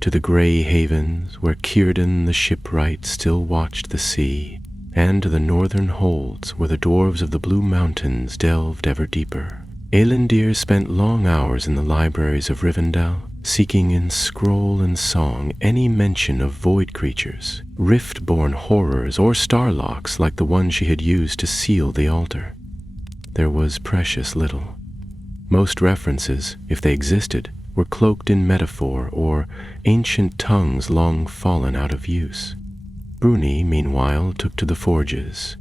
to the grey havens where Círdan the shipwright still watched the sea, and to the northern holds where the dwarves of the Blue Mountains delved ever deeper. Eilundir spent long hours in the libraries of Rivendell, seeking in scroll and song any mention of void creatures, rift-born horrors, or starlocks like the one she had used to seal the altar. There was precious little. Most references, if they existed, were cloaked in metaphor or ancient tongues long fallen out of use. Bruni, meanwhile, took to the forges.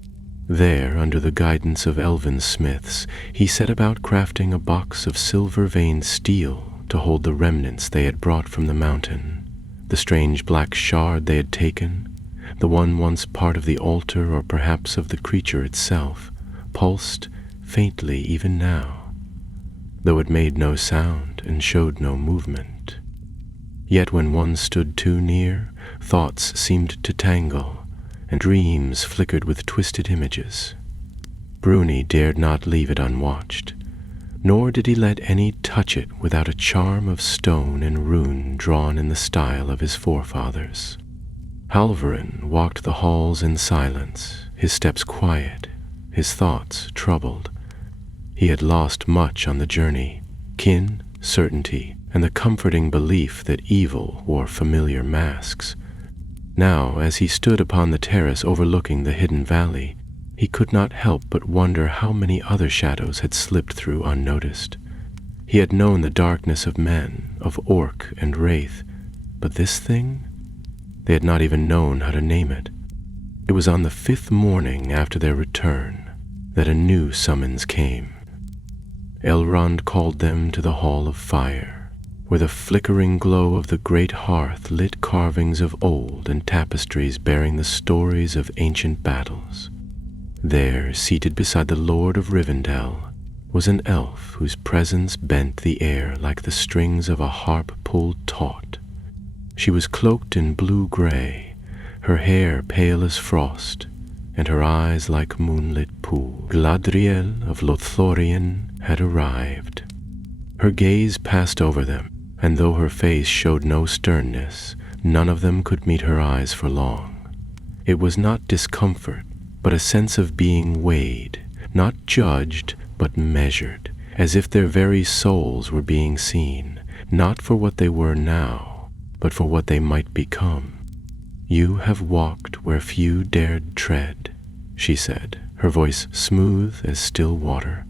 There, under the guidance of elven smiths, he set about crafting a box of silver-veined steel to hold the remnants they had brought from the mountain, the strange black shard they had taken, the one once part of the altar or perhaps of the creature itself, pulsed faintly even now, though it made no sound and showed no movement. Yet when one stood too near, thoughts seemed to tangle, and dreams flickered with twisted images. Bruni dared not leave it unwatched, nor did he let any touch it without a charm of stone and rune drawn in the style of his forefathers. Halvarin walked the halls in silence, his steps quiet, his thoughts troubled. He had lost much on the journey, kin, certainty, and the comforting belief that evil wore familiar masks. Now, as he stood upon the terrace overlooking the hidden valley, he could not help but wonder how many other shadows had slipped through unnoticed. He had known the darkness of men, of orc and wraith, but this thing? They had not even known how to name it. It was on the 5th morning after their return that a new summons came. Elrond called them to the Hall of Fire, where the flickering glow of the great hearth lit carvings of old and tapestries bearing the stories of ancient battles. There, seated beside the Lord of Rivendell, was an elf whose presence bent the air like the strings of a harp pulled taut. She was cloaked in blue-gray, her hair pale as frost, and her eyes like moonlit pools. Galadriel of Lothlorien had arrived. Her gaze passed over them, and though her face showed no sternness, none of them could meet her eyes for long. It was not discomfort, but a sense of being weighed, not judged, but measured, as if their very souls were being seen, not for what they were now, but for what they might become. "You have walked where few dared tread," she said, her voice smooth as still water,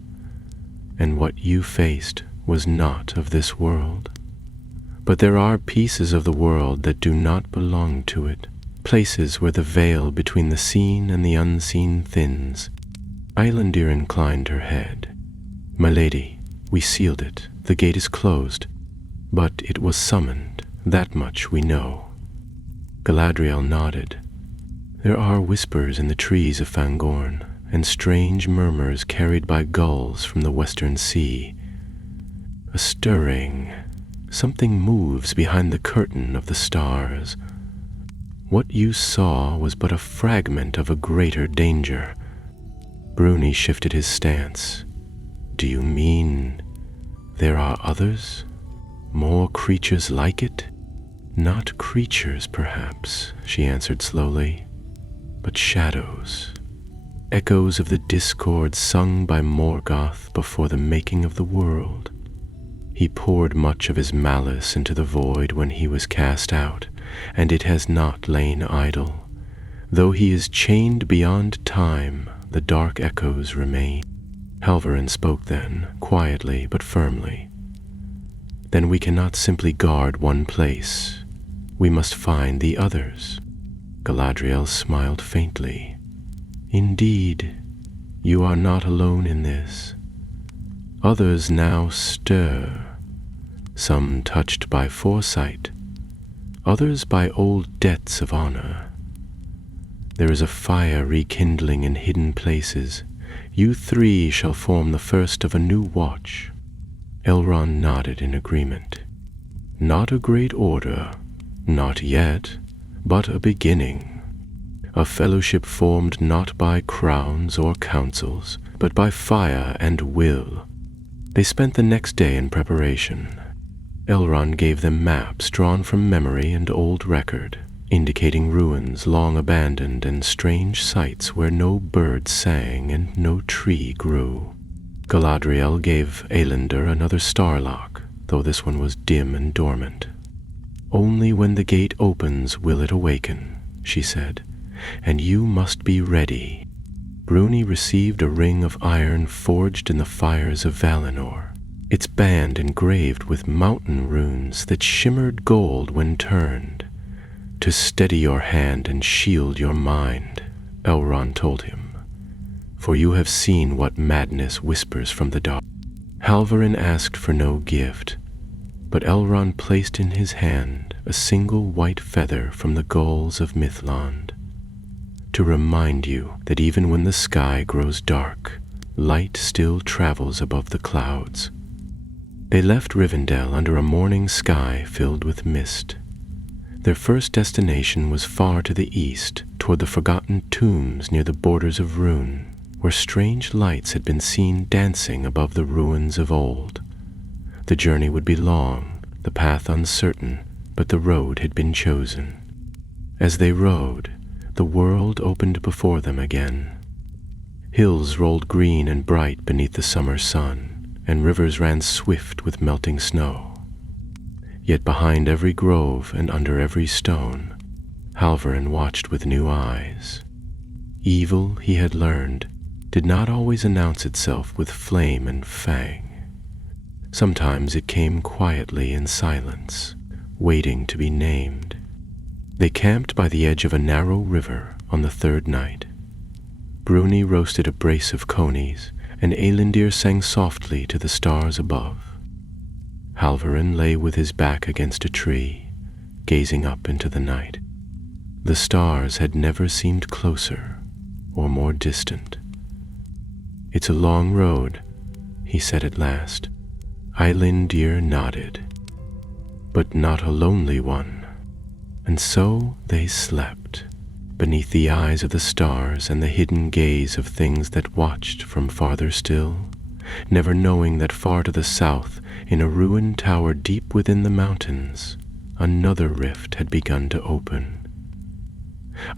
"and what you faced was not of this world. But there are pieces of the world that do not belong to it, places where the veil between the seen and the unseen thins." Eilandir inclined her head. "My lady, we sealed it. The gate is closed. But it was summoned. That much we know." Galadriel nodded. "There are whispers in the trees of Fangorn, and strange murmurs carried by gulls from the western sea. A stirring. Something moves behind the curtain of the stars. What you saw was but a fragment of a greater danger." Bruni shifted his stance. "Do you mean there are others? More creatures like it?" "Not creatures, perhaps," she answered slowly, "but shadows. Echoes of the discord sung by Morgoth before the making of the world. He poured much of his malice into the void when he was cast out, and it has not lain idle. Though he is chained beyond time, the dark echoes remain." Halvarin spoke then, quietly but firmly. "Then we cannot simply guard one place. We must find the others." Galadriel smiled faintly. "Indeed, you are not alone in this. Others now stir, some touched by foresight, others by old debts of honor. There is a fire rekindling in hidden places. You three shall form the first of a new watch." Elrond nodded in agreement. "Not a great order, not yet, but a beginning. A fellowship formed not by crowns or councils, but by fire and will." They spent the next day in preparation. Elrond gave them maps drawn from memory and old record, indicating ruins long abandoned and strange sites where no bird sang and no tree grew. Galadriel gave Eilandir another starlock, though this one was dim and dormant. "Only when the gate opens will it awaken," she said, "and you must be ready." Bruni received a ring of iron forged in the fires of Valinor, its band engraved with mountain runes that shimmered gold when turned. "To steady your hand and shield your mind," Elrond told him, "for you have seen what madness whispers from the dark." Halvarin asked for no gift, but Elrond placed in his hand a single white feather from the gulls of Mithlond, to remind you that even when the sky grows dark, light still travels above the clouds. They left Rivendell under a morning sky filled with mist. Their first destination was far to the east, toward the forgotten tombs near the borders of Rhûn, where strange lights had been seen dancing above the ruins of old. The journey would be long, the path uncertain, but the road had been chosen. As they rode, the world opened before them again. Hills rolled green and bright beneath the summer sun, and rivers ran swift with melting snow. Yet behind every grove and under every stone, Halvarin watched with new eyes. Evil, he had learned, did not always announce itself with flame and fang. Sometimes it came quietly in silence, waiting to be named. They camped by the edge of a narrow river on the third night. Bruni roasted a brace of conies, and Eylindir sang softly to the stars above. Halvarin lay with his back against a tree, gazing up into the night. The stars had never seemed closer or more distant. "It's a long road," he said at last. Eylindir nodded. "But not a lonely one." And so they slept, beneath the eyes of the stars and the hidden gaze of things that watched from farther still, never knowing that far to the south, in a ruined tower deep within the mountains, another rift had begun to open.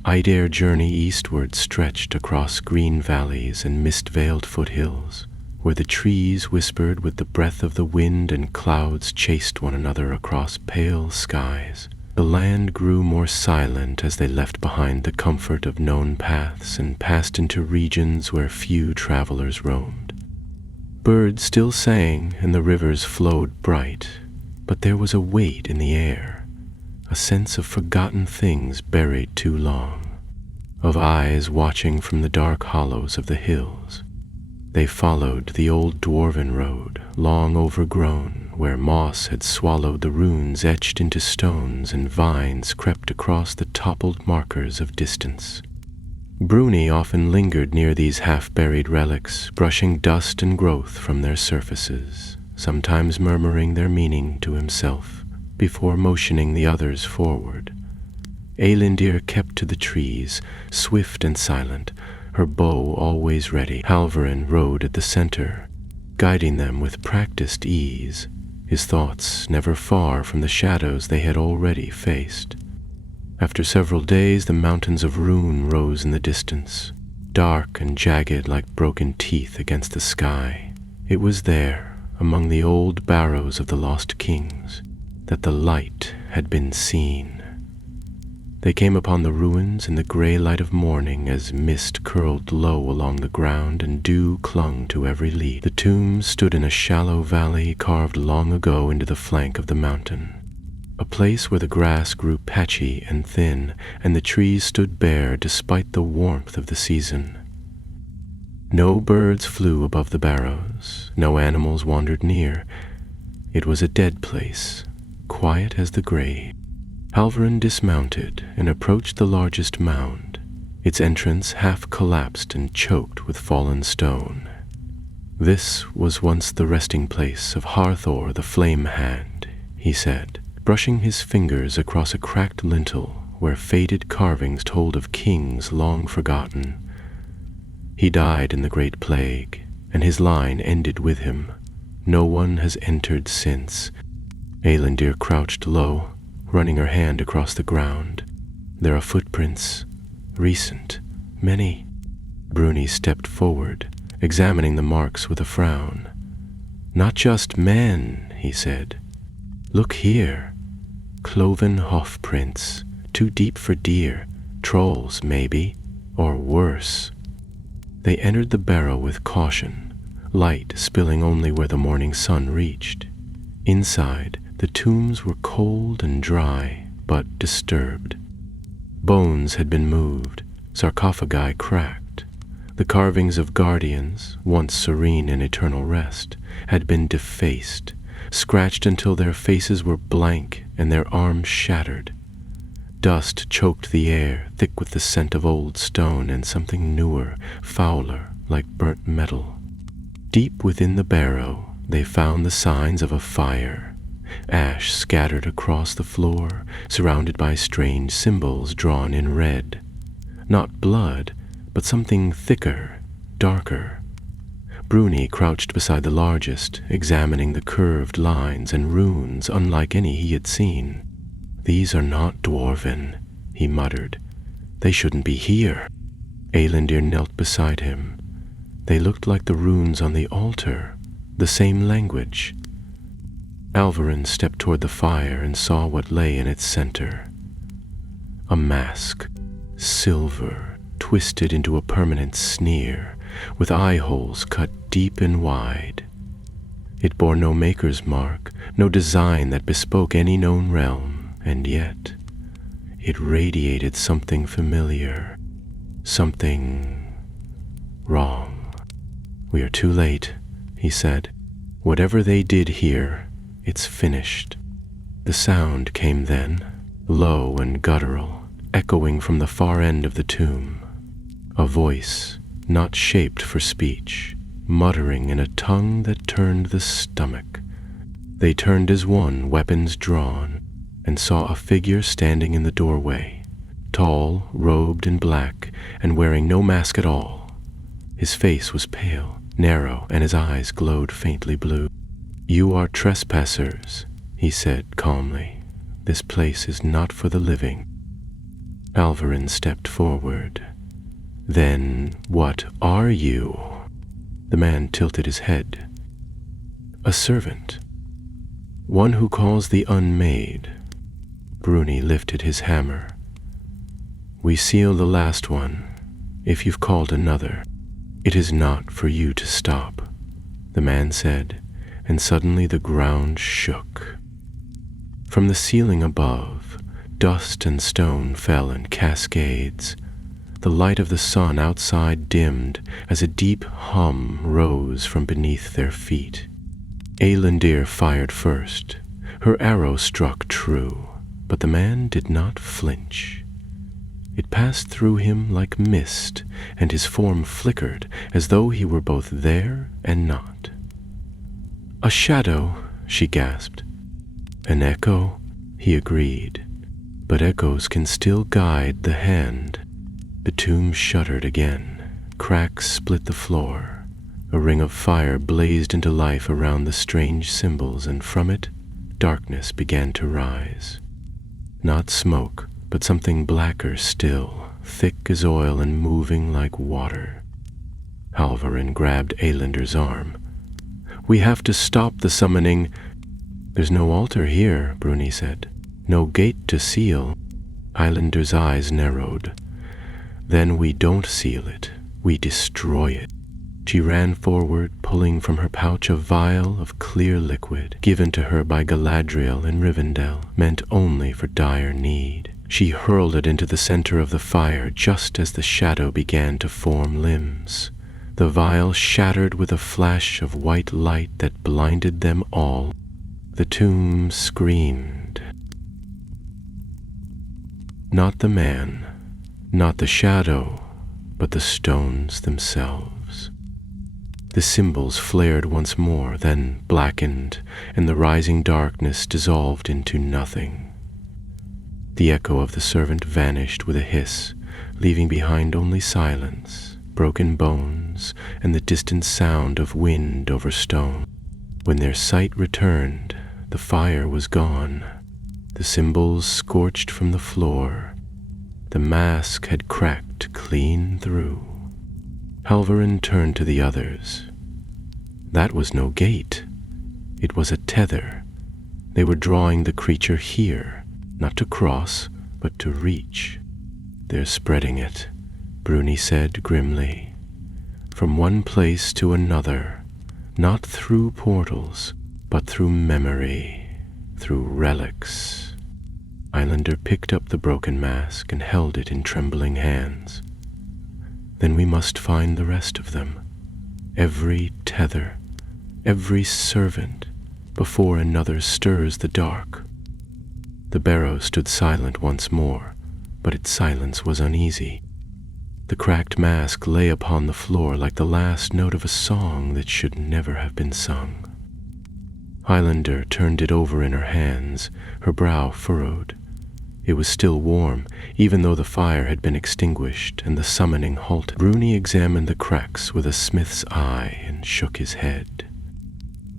Eidair journey eastward stretched across green valleys and mist-veiled foothills, where the trees whispered with the breath of the wind and clouds chased one another across pale skies. The land grew more silent as they left behind the comfort of known paths and passed into regions where few travelers roamed. Birds still sang and the rivers flowed bright, but there was a weight in the air, a sense of forgotten things buried too long, of eyes watching from the dark hollows of the hills. They followed the old dwarven road, long overgrown, where moss had swallowed the runes etched into stones and vines crept across the toppled markers of distance. Bruni often lingered near these half-buried relics, brushing dust and growth from their surfaces, sometimes murmuring their meaning to himself, before motioning the others forward. Eylindir kept to the trees, swift and silent, her bow always ready. Halvarin rode at the center, guiding them with practiced ease, his thoughts never far from the shadows they had already faced. After several days, the mountains of Rhûn rose in the distance, dark and jagged like broken teeth against the sky. It was there, among the old barrows of the lost kings, that the light had been seen. They came upon the ruins in the gray light of morning as mist curled low along the ground and dew clung to every leaf. The tombs stood in a shallow valley carved long ago into the flank of the mountain, a place where the grass grew patchy and thin and the trees stood bare despite the warmth of the season. No birds flew above the barrows, no animals wandered near. It was a dead place, quiet as the grave. Halvarin dismounted and approached the largest mound, its entrance half collapsed and choked with fallen stone. "This was once the resting place of Harthor the Flame Hand," he said, brushing his fingers across a cracked lintel where faded carvings told of kings long forgotten. "He died in the Great Plague, and his line ended with him. No one has entered since." Eylindir crouched low, running her hand across the ground. "There are footprints, recent, many." Bruni stepped forward, examining the marks with a frown. "Not just men," he said. "Look here. Cloven hoof prints, too deep for deer, trolls maybe, or worse." They entered the barrow with caution, light spilling only where the morning sun reached. Inside, the tombs were cold and dry, but disturbed. Bones had been moved, sarcophagi cracked. The carvings of guardians, once serene in eternal rest, had been defaced, scratched until their faces were blank and their arms shattered. Dust choked the air, thick with the scent of old stone and something newer, fouler, like burnt metal. Deep within the barrow, They found the signs of a fire, ash scattered across the floor, surrounded by strange symbols drawn in red. Not blood, but something thicker, darker. Bruni crouched beside the largest, examining the curved lines and runes unlike any he had seen. "These are not dwarven," he muttered. "They shouldn't be here." Eylindir knelt beside him. They looked like the runes on the altar, the same language. Alvarin stepped toward the fire and saw what lay in its center. A mask, silver, twisted into a permanent sneer, with eye holes cut deep and wide. It bore no maker's mark, no design that bespoke any known realm, and yet it radiated something familiar, something wrong. "We are too late," he said. "Whatever they did here, it's finished." The sound came then, low and guttural, echoing from the far end of the tomb. A voice, not shaped for speech, muttering in a tongue that turned the stomach. They turned as one, weapons drawn, and saw a figure standing in the doorway, tall, robed in black, and wearing no mask at all. His face was pale, narrow, and his eyes glowed faintly blue. "You are trespassers," he said calmly. "This place is not for the living." Alvarin stepped forward. "Then what are you?" The man tilted his head. "A servant. One who calls the unmade." Bruni lifted his hammer. "We seal the last one. If you've called another, it is not for you to stop," the man said, and suddenly the ground shook. From the ceiling above, dust and stone fell in cascades. The light of the sun outside dimmed as a deep hum rose from beneath their feet. Eylindir fired first. Her arrow struck true, but the man did not flinch. It passed through him like mist, and his form flickered as though he were both there and not. "A shadow," she gasped. "An echo," he agreed. "But echoes can still guide the hand." The tomb shuddered again. Cracks split the floor. A ring of fire blazed into life around the strange symbols, and from it, darkness began to rise. Not smoke, but something blacker still, thick as oil and moving like water. Alvarin grabbed Eylindir's arm. "We have to stop the summoning." "There's no altar here," Bruni said. "No gate to seal." Eylindir's eyes narrowed. "Then we don't seal it, we destroy it." She ran forward, pulling from her pouch a vial of clear liquid, given to her by Galadriel in Rivendell, meant only for dire need. She hurled it into the center of the fire just as the shadow began to form limbs. The vial shattered with a flash of white light that blinded them all. The tomb screamed. Not the man, not the shadow, but the stones themselves. The symbols flared once more, then blackened, and the rising darkness dissolved into nothing. The echo of the servant vanished with a hiss, leaving behind only silence, broken bones, and the distant sound of wind over stone. When their sight returned, the fire was gone. The symbols scorched from the floor. The mask had cracked clean through. Alvarin turned to the others. That was no gate. It was a tether. They were drawing the creature here, not to cross, but to reach. "They're spreading it," Bruni said grimly. "From one place to another, not through portals, but through memory, through relics." Eylindir picked up the broken mask and held it in trembling hands. "Then we must find the rest of them. Every tether, every servant, before another stirs the dark." The barrow stood silent once more, but its silence was uneasy. The cracked mask lay upon the floor like the last note of a song that should never have been sung. Highlander turned it over in her hands, her brow furrowed. It was still warm, even though the fire had been extinguished and the summoning halted. Bruni examined the cracks with a smith's eye and shook his head.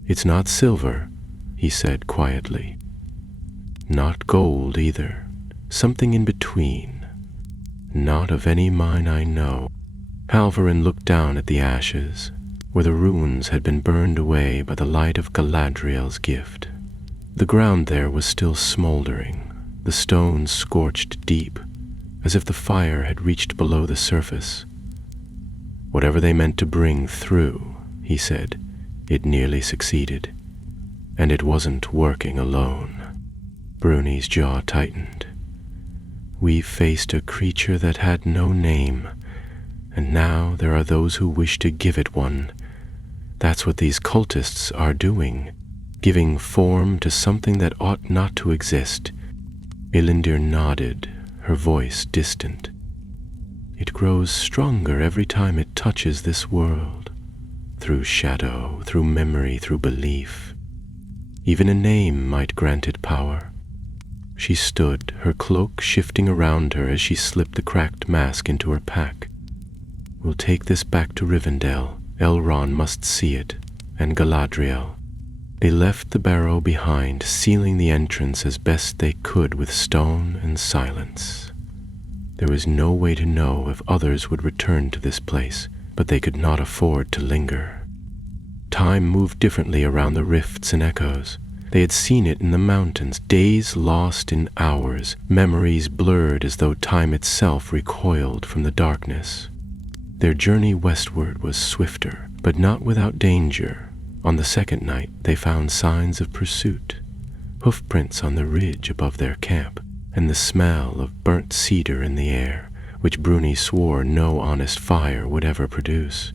"It's not silver," he said quietly. "Not gold either. Something in between. Not of any mine I know." Halvarin looked down at the ashes, where the runes had been burned away by the light of Galadriel's gift. The ground there was still smoldering, the stones scorched deep, as if the fire had reached below the surface. "Whatever they meant to bring through," he said, "it nearly succeeded. And it wasn't working alone." Bruni's jaw tightened. "We faced a creature that had no name, and now there are those who wish to give it one. That's what these cultists are doing, giving form to something that ought not to exist." Elindir nodded, her voice distant. "It grows stronger every time it touches this world, through shadow, through memory, through belief. Even a name might grant it power." She stood, her cloak shifting around her as she slipped the cracked mask into her pack. "We'll take this back to Rivendell. Elrond must see it, and Galadriel." They left the barrow behind, sealing the entrance as best they could with stone and silence. There was no way to know if others would return to this place, but they could not afford to linger. Time moved differently around the rifts and echoes. They had seen it in the mountains, days lost in hours, memories blurred as though time itself recoiled from the darkness. Their journey westward was swifter, but not without danger. On the second night, they found signs of pursuit, hoofprints on the ridge above their camp, and the smell of burnt cedar in the air, which Bruni swore no honest fire would ever produce.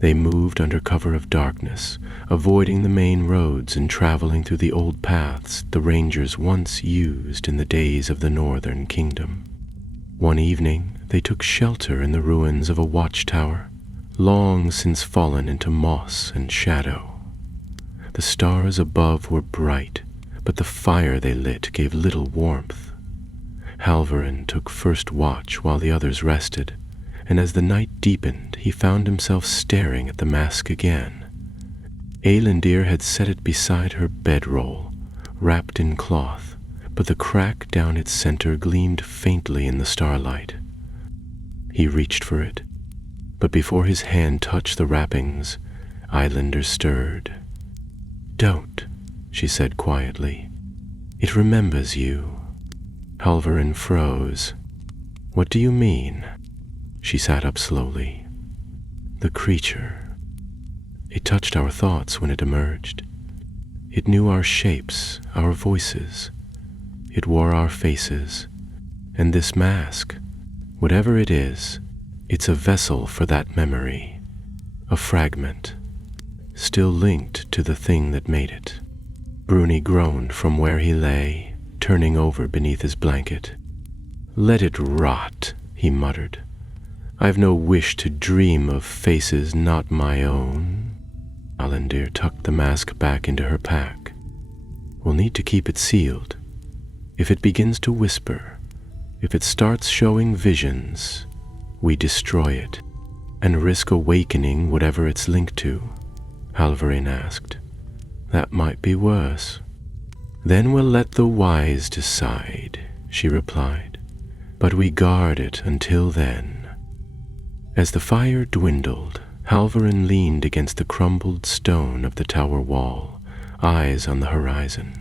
They moved under cover of darkness, avoiding the main roads and traveling through the old paths the rangers once used in the days of the Northern Kingdom. One evening, they took shelter in the ruins of a watchtower, long since fallen into moss and shadow. The stars above were bright, but the fire they lit gave little warmth. Halvarin took first watch while the others rested, and as the night deepened, he found himself staring at the mask again. Elindir had set it beside her bedroll, wrapped in cloth, but the crack down its center gleamed faintly in the starlight. He reached for it, but before his hand touched the wrappings, Eilinder stirred. "Don't," she said quietly. "It remembers you." Halvarin froze. "What do you mean?" She sat up slowly. "The creature. It touched our thoughts when it emerged. It knew our shapes, our voices. It wore our faces. And this mask, whatever it is, it's a vessel for that memory, a fragment, still linked to the thing that made it." Bruni groaned from where he lay, turning over beneath his blanket. "Let it rot," he muttered. "I've no wish to dream of faces not my own." Elindir tucked the mask back into her pack. "We'll need to keep it sealed. If it begins to whisper, if it starts showing visions, we destroy it and risk awakening whatever it's linked to." Halvarin asked. "That might be worse." "Then we'll let the wise decide," she replied. "But we guard it until then." As the fire dwindled, Halvarin leaned against the crumbled stone of the tower wall, eyes on the horizon.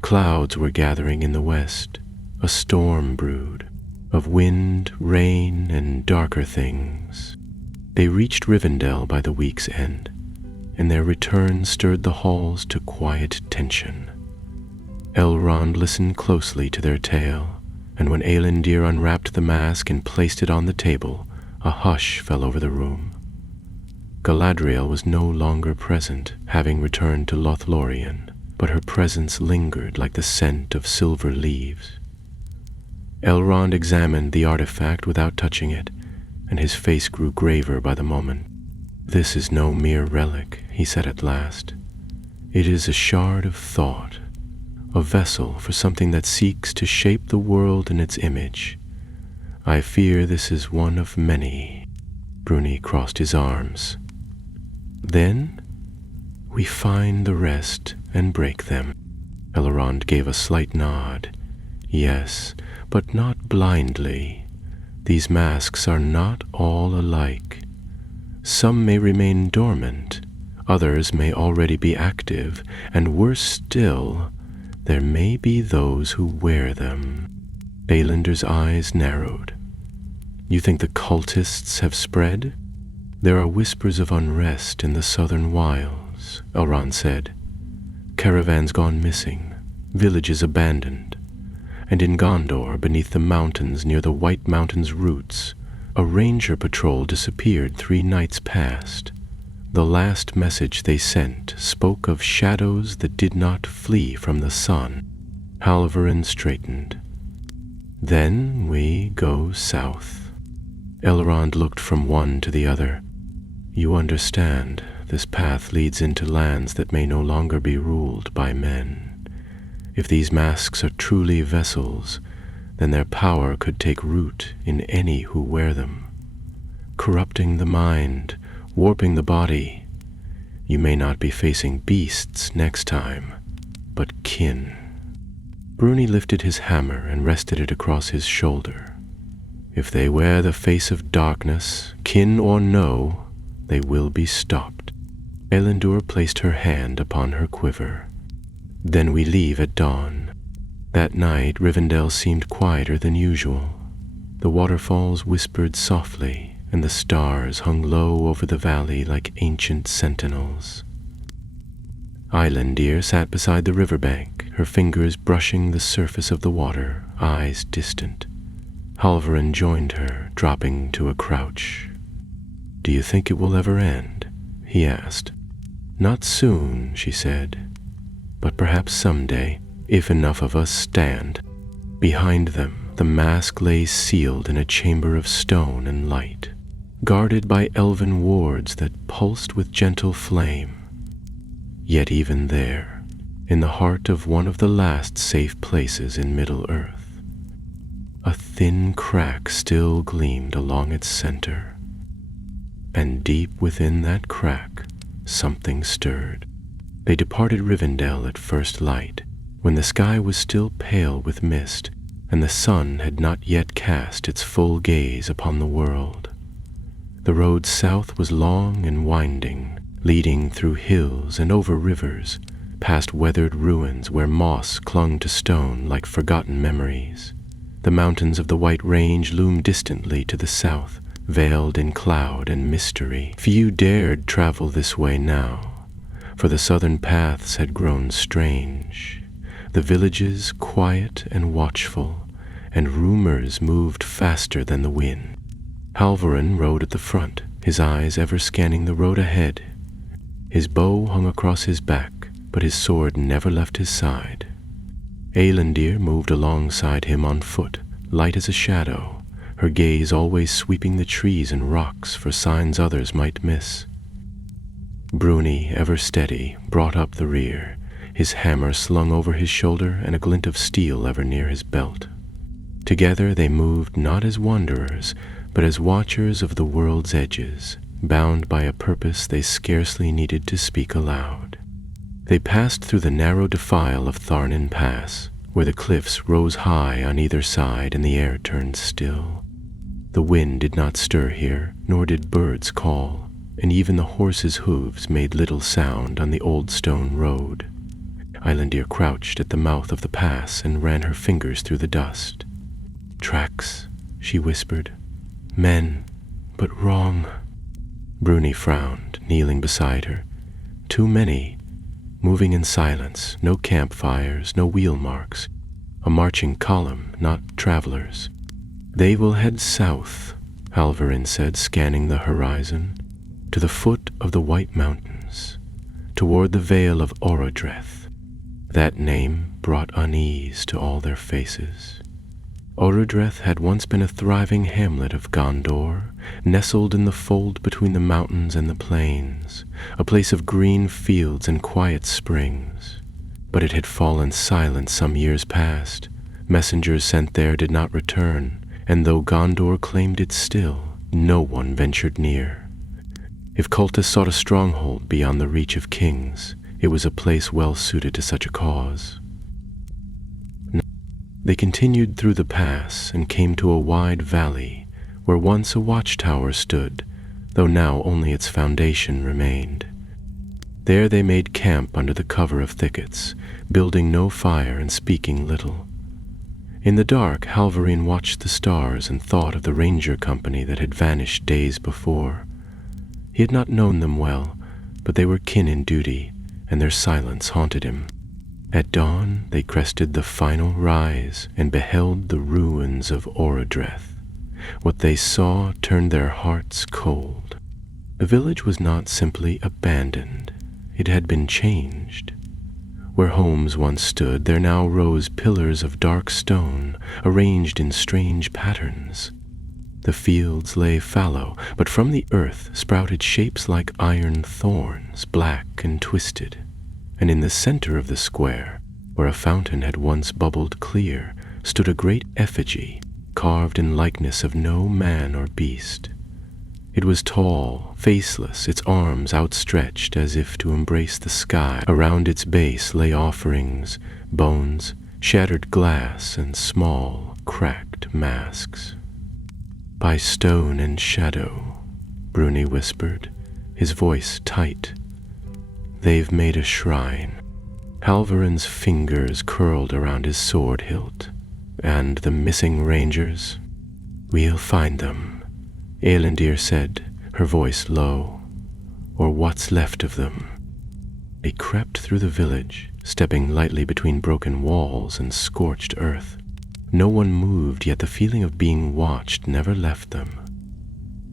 Clouds were gathering in the west, a storm brewed, of wind, rain, and darker things. They reached Rivendell by the week's end, and their return stirred the halls to quiet tension. Elrond listened closely to their tale, and when Elindir unwrapped the mask and placed it on the table, a hush fell over the room. Galadriel was no longer present, having returned to Lothlorien, but her presence lingered like the scent of silver leaves. Elrond examined the artifact without touching it, and his face grew graver by the moment. "This is no mere relic," he said at last. It is a shard of thought, a vessel for something that seeks to shape the world in its image. I fear this is one of many. Bruni crossed his arms. Then we find the rest and break them. Elrond gave a slight nod. Yes, but not blindly. These masks are not all alike. Some may remain dormant, others may already be active, and worse still, there may be those who wear them. Eilunder's eyes narrowed. You think the cultists have spread? There are whispers of unrest in the southern wilds, Elrond said. Caravans gone missing, villages abandoned. And in Gondor, beneath the mountains near the White Mountain's roots, a ranger patrol disappeared 3 nights past. The last message they sent spoke of shadows that did not flee from the sun. Halvarin straightened. Then we go south. Elrond looked from one to the other. You understand, this path leads into lands that may no longer be ruled by men. If these masks are truly vessels, then their power could take root in any who wear them, corrupting the mind, warping the body. You may not be facing beasts next time, but kin. Bruni lifted his hammer and rested it across his shoulder. If they wear the face of darkness, kin or no, they will be stopped. Eilundur placed her hand upon her quiver. Then we leave at dawn. That night, Rivendell seemed quieter than usual. The waterfalls whispered softly, and the stars hung low over the valley like ancient sentinels. Eilundir sat beside the riverbank, her fingers brushing the surface of the water, eyes distant. Halvarin joined her, dropping to a crouch. Do you think it will ever end? He asked. Not soon, she said. But perhaps someday, if enough of us stand. Behind them, the mask lay sealed in a chamber of stone and light, guarded by elven wards that pulsed with gentle flame. Yet even there, in the heart of one of the last safe places in Middle-earth, a thin crack still gleamed along its center. And deep within that crack, something stirred. They departed Rivendell at first light, when the sky was still pale with mist, and the sun had not yet cast its full gaze upon the world. The road south was long and winding, leading through hills and over rivers, past weathered ruins where moss clung to stone like forgotten memories. The mountains of the White Range loomed distantly to the south, veiled in cloud and mystery. Few dared travel this way now, for the southern paths had grown strange, the villages quiet and watchful, and rumors moved faster than the wind. Halvarin rode at the front, his eyes ever scanning the road ahead. His bow hung across his back, but his sword never left his side. Eilundir moved alongside him on foot, light as a shadow, her gaze always sweeping the trees and rocks for signs others might miss. Bruni, ever steady, brought up the rear, his hammer slung over his shoulder and a glint of steel ever near his belt. Together they moved not as wanderers, but as watchers of the world's edges, bound by a purpose they scarcely needed to speak aloud. They passed through the narrow defile of Tharnin Pass, where the cliffs rose high on either side and the air turned still. The wind did not stir here, nor did birds call, and even the horses' hooves made little sound on the old stone road. Eilundir crouched at the mouth of the pass and ran her fingers through the dust. Tracks, she whispered. Men, but wrong. Bruni frowned, kneeling beside her. Too many, moving in silence, no campfires, no wheel marks, a marching column, not travelers. They will head south, Halvarin said, scanning the horizon, to the foot of the White Mountains, toward the Vale of Orodreth. That name brought unease to all their faces. Orodreth had once been a thriving hamlet of Gondor, nestled in the fold between the mountains and the plains, a place of green fields and quiet springs. But it had fallen silent some years past. Messengers sent there did not return, and though Gondor claimed it still, no one ventured near. If cultists sought a stronghold beyond the reach of kings, it was a place well suited to such a cause. They continued through the pass and came to a wide valley where once a watchtower stood, though now only its foundation remained. There they made camp under the cover of thickets, building no fire and speaking little. In the dark, Halvarine watched the stars and thought of the ranger company that had vanished days before. He had not known them well, but they were kin in duty, and their silence haunted him. At dawn, they crested the final rise and beheld the ruins of Orodreth. What they saw turned their hearts cold. The village was not simply abandoned. It had been changed. Where homes once stood, there now rose pillars of dark stone, arranged in strange patterns. The fields lay fallow, but from the earth sprouted shapes like iron thorns, black and twisted. And in the center of the square, where a fountain had once bubbled clear, stood a great effigy, carved in likeness of no man or beast. It was tall, faceless, its arms outstretched as if to embrace the sky. Around its base lay offerings, bones, shattered glass, and small, cracked masks. "By stone and shadow," Bruni whispered, his voice tight. "They've made a shrine." Halvarine's fingers curled around his sword hilt. "And the missing rangers? We'll find them," Elendir said, her voice low. "Or what's left of them." They crept through the village, stepping lightly between broken walls and scorched earth. No one moved, yet the feeling of being watched never left them.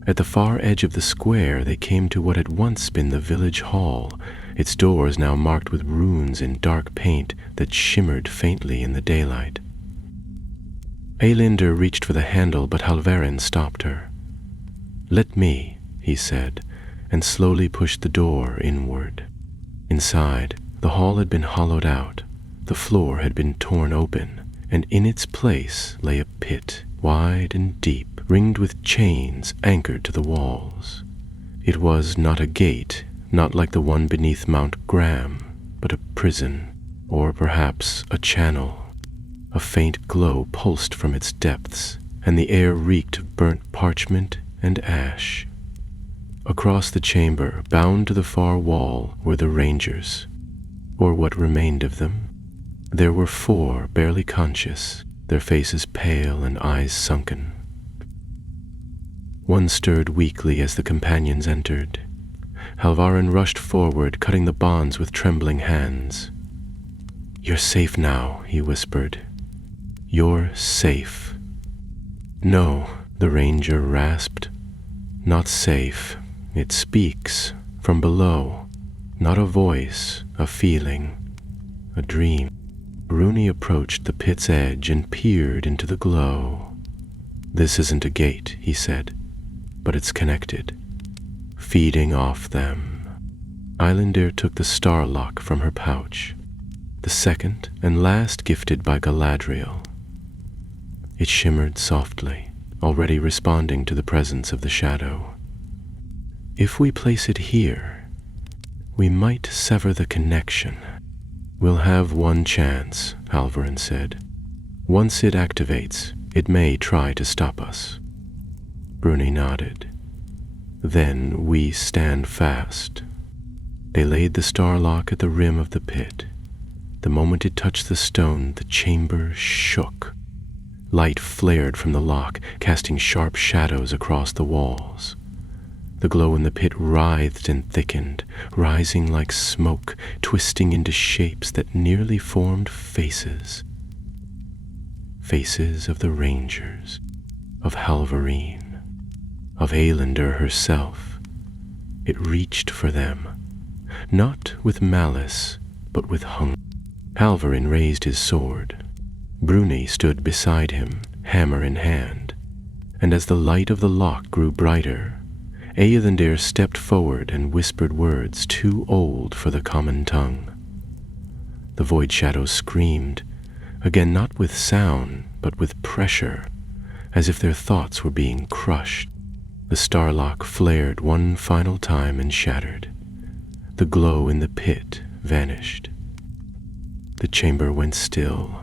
At the far edge of the square, they came to what had once been the village hall, its doors now marked with runes in dark paint that shimmered faintly in the daylight. Elendir reached for the handle, but Halvarin stopped her. "Let me," he said, and slowly pushed the door inward. Inside, the hall had been hollowed out, the floor had been torn open, and in its place lay a pit, wide and deep, ringed with chains anchored to the walls. It was not a gate, not like the one beneath Mount Graham, but a prison, or perhaps a channel. A faint glow pulsed from its depths, and the air reeked of burnt parchment and ash. Across the chamber, bound to the far wall, were the rangers, or what remained of them. There were 4, barely conscious, their faces pale and eyes sunken. One stirred weakly as the companions entered. Halvarin rushed forward, cutting the bonds with trembling hands. "You're safe now," he whispered. "You're safe." "No," the ranger rasped. "Not safe. It speaks from below. Not a voice, a feeling, a dream." Bruni approached the pit's edge and peered into the glow. "This isn't a gate," he said, "but it's connected, feeding off them." Elendir took the star lock from her pouch, the second and last gifted by Galadriel. It shimmered softly, already responding to the presence of the shadow. "If we place it here, we might sever the connection." "We'll have one chance," Halvarin said. "Once it activates, it may try to stop us." Bruni nodded. "Then we stand fast." They laid the star lock at the rim of the pit. The moment it touched the stone, the chamber shook. Light flared from the lock, casting sharp shadows across the walls. The glow in the pit writhed and thickened, rising like smoke, twisting into shapes that nearly formed faces. Faces of the rangers, of Halvarine, of Elendir herself. It reached for them, not with malice, but with hunger. Halvarin raised his sword. Bruni stood beside him, hammer in hand, and as the light of the lock grew brighter, Eothendir stepped forward and whispered words too old for the common tongue. The void shadows screamed, again not with sound, but with pressure, as if their thoughts were being crushed. The starlock flared one final time and shattered. The glow in the pit vanished. The chamber went still.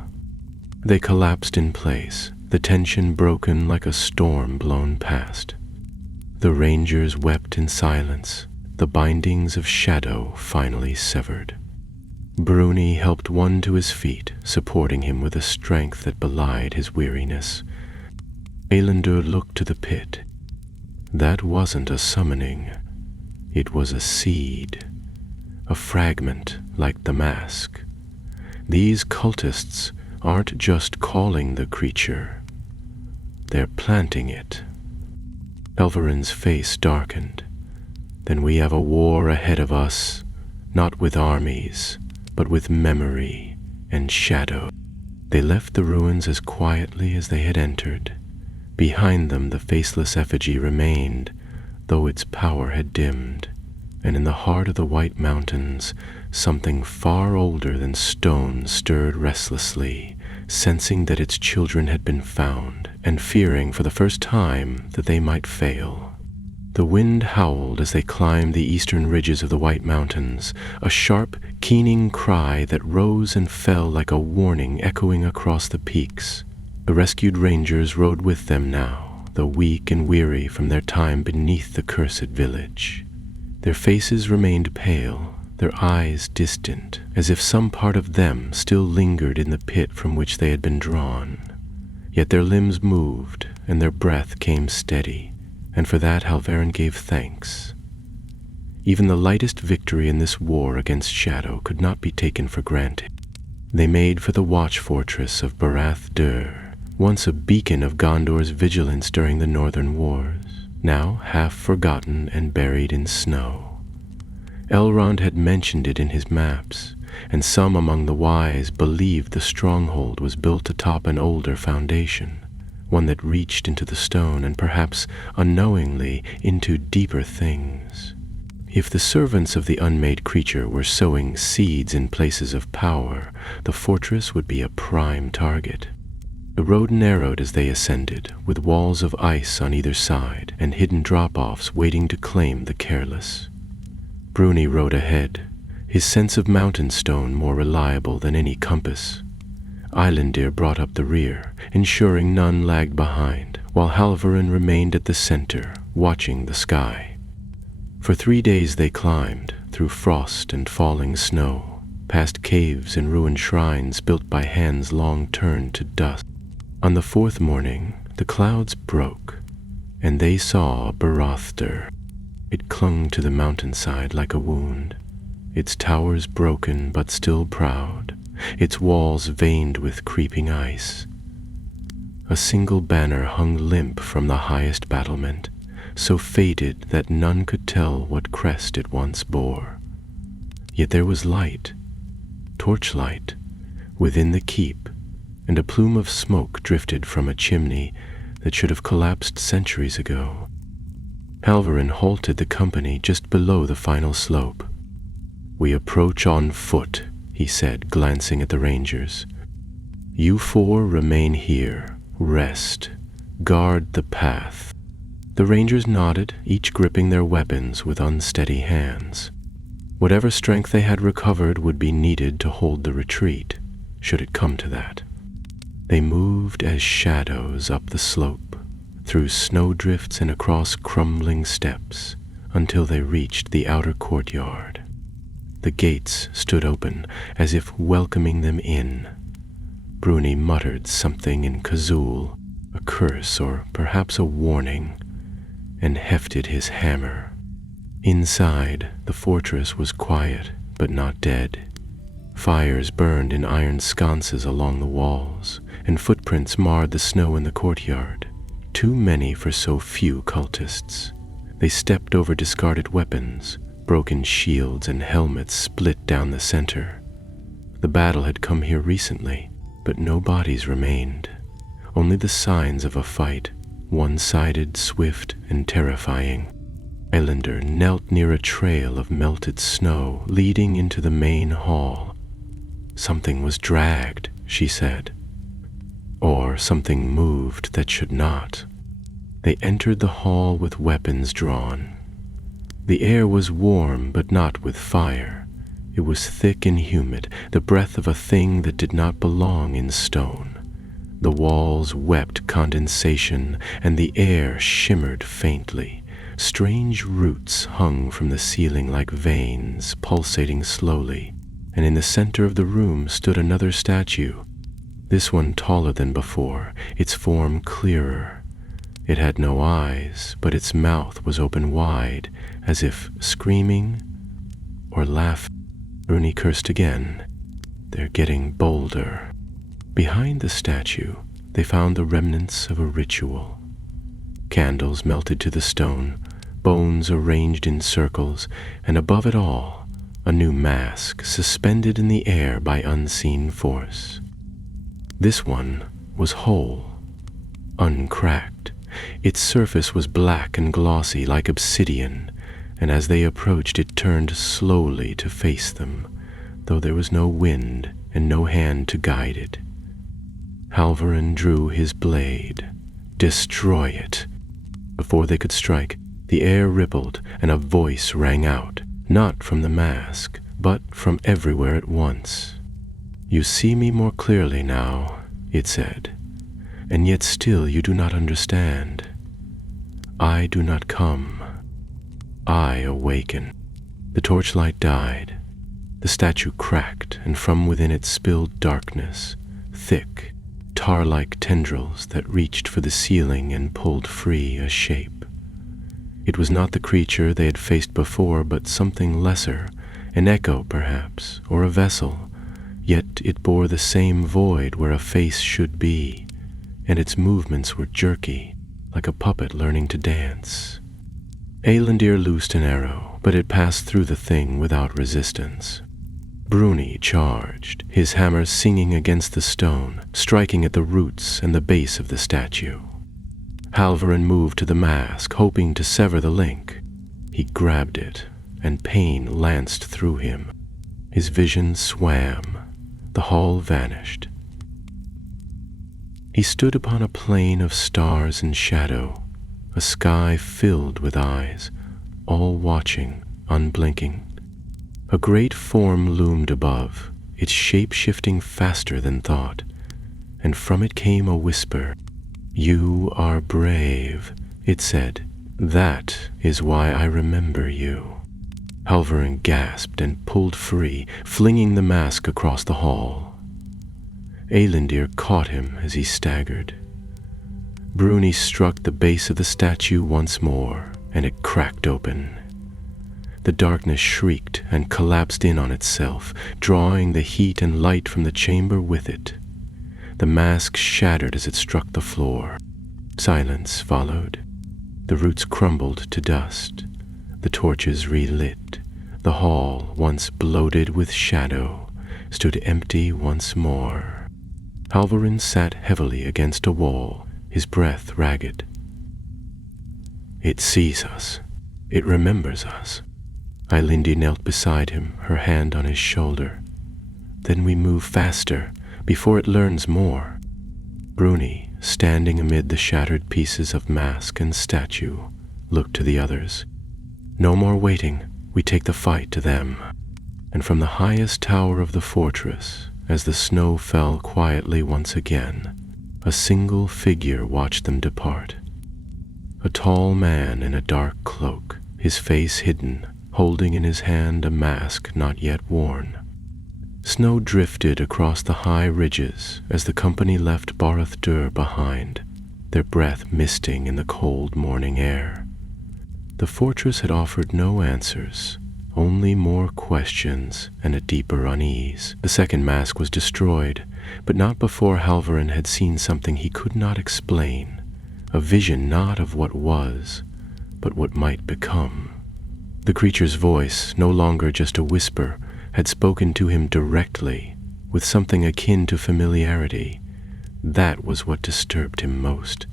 They collapsed in place, the tension broken like a storm blown past. The rangers wept in silence, the bindings of shadow finally severed. Bruni helped one to his feet, supporting him with a strength that belied his weariness. Elendur looked to the pit. That wasn't a summoning. It was a seed, a fragment like the mask. These cultists aren't just calling the creature. They're planting it. Elvarin's face darkened. Then we have a war ahead of us, not with armies, but with memory and shadow. They left the ruins as quietly as they had entered. Behind them the faceless effigy remained, though its power had dimmed, and in the heart of the White Mountains, something far older than stone stirred restlessly, sensing that its children had been found, and fearing for the first time that they might fail. The wind howled as they climbed the eastern ridges of the White Mountains, a sharp, keening cry that rose and fell like a warning echoing across the peaks. The rescued rangers rode with them now, though weak and weary from their time beneath the cursed village. Their faces remained pale, their eyes distant, as if some part of them still lingered in the pit from which they had been drawn. Yet their limbs moved, and their breath came steady, and for that Halvarin gave thanks. Even the lightest victory in this war against shadow could not be taken for granted. They made for the watch fortress of Barath-dur, once a beacon of Gondor's vigilance during the Northern Wars, now half forgotten and buried in snow. Elrond had mentioned it in his maps, and some among the wise believed the stronghold was built atop an older foundation, one that reached into the stone and perhaps unknowingly into deeper things. If the servants of the unmade creature were sowing seeds in places of power, the fortress would be a prime target. The road narrowed as they ascended, with walls of ice on either side and hidden drop-offs waiting to claim the careless. Bruni rode ahead, his sense of mountain stone more reliable than any compass. Eilendir brought up the rear, ensuring none lagged behind, while Halvarin remained at the center, watching the sky. For 3 days they climbed, through frost and falling snow, past caves and ruined shrines built by hands long turned to dust. On the 4th morning, the clouds broke, and they saw Barath-dur. It clung to the mountainside like a wound, its towers broken but still proud, its walls veined with creeping ice. A single banner hung limp from the highest battlement, so faded that none could tell what crest it once bore. Yet there was light, torchlight, within the keep, and a plume of smoke drifted from a chimney that should have collapsed centuries ago. Halvarin halted the company just below the final slope. "We approach on foot," he said, glancing at the rangers. "You 4 remain here, rest, guard the path." The rangers nodded, each gripping their weapons with unsteady hands. Whatever strength they had recovered would be needed to hold the retreat, should it come to that. They moved as shadows up the slope, through snowdrifts and across crumbling steps, until they reached the outer courtyard. The gates stood open, as if welcoming them in. Bruni muttered something in Kazul, a curse or perhaps a warning, and hefted his hammer. Inside, the fortress was quiet, but not dead. Fires burned in iron sconces along the walls, and footprints marred the snow in the courtyard. Too many for so few cultists. They stepped over discarded weapons, broken shields and helmets split down the center. The battle had come here recently, but no bodies remained. only the signs of a fight, one-sided, swift, and terrifying. Eilander knelt near a trail of melted snow leading into the main hall. Something was dragged, she said. Or something moved that should not. They entered the hall with weapons drawn. The air was warm, but not with fire. It was thick and humid, the breath of a thing that did not belong in stone. The walls wept condensation, and the air shimmered faintly. Strange roots hung from the ceiling like veins, pulsating slowly, and in the center of the room stood another statue, this one taller than before, its form clearer. It had no eyes, but its mouth was open wide, as if screaming or laughing. Bruni cursed again. They're getting bolder. Behind the statue, they found the remnants of a ritual. Candles melted to the stone, bones arranged in circles, and above it all, a new mask suspended in the air by unseen force. This one was whole, uncracked. Its surface was black and glossy like obsidian, and as they approached it turned slowly to face them, though there was no wind and no hand to guide it. Halvarin drew his blade. Destroy it. Before they could strike, the air rippled and a voice rang out, not from the mask, but from everywhere at once. You see me more clearly now, it said, and yet still you do not understand. I do not come. I awaken. The torchlight died. The statue cracked, and from within it spilled darkness, thick, tar-like tendrils that reached for the ceiling and pulled free a shape. It was not the creature they had faced before, but something lesser, an echo perhaps, or a vessel, yet it bore the same void where a face should be, and its movements were jerky, like a puppet learning to dance. Eilandir loosed an arrow, but it passed through the thing without resistance. Bruni charged, his hammer singing against the stone, striking at the roots and the base of the statue. Halvarin moved to the mask, hoping to sever the link. He grabbed it, and pain lanced through him. His vision swam. The hall vanished. He stood upon a plain of stars and shadow, a sky filled with eyes, all watching, unblinking. A great form loomed above, its shape shifting faster than thought, and from it came a whisper. You are brave, it said. That is why I remember you. Halvarin gasped and pulled free, flinging the mask across the hall. Eilandir caught him as he staggered. Bruni struck the base of the statue once more, and it cracked open. The darkness shrieked and collapsed in on itself, drawing the heat and light from the chamber with it. The mask shattered as it struck the floor. Silence followed. The roots crumbled to dust. The torches relit. The hall, once bloated with shadow, stood empty once more. Halvarin sat heavily against a wall, his breath ragged. It sees us. It remembers us. Eilindi knelt beside him, her hand on his shoulder. Then we move faster, before it learns more. Bruni, standing amid the shattered pieces of mask and statue, looked to the others. No more waiting, we take the fight to them. And from the highest tower of the fortress, as the snow fell quietly once again, a single figure watched them depart. A tall man in a dark cloak, his face hidden, holding in his hand a mask not yet worn. Snow drifted across the high ridges as the company left Barad-dûr behind, their breath misting in the cold morning air. The fortress had offered no answers, only more questions and a deeper unease. The second mask was destroyed, but not before Halvarin had seen something he could not explain, a vision not of what was, but what might become. The creature's voice, no longer just a whisper, had spoken to him directly, with something akin to familiarity, That was what disturbed him most.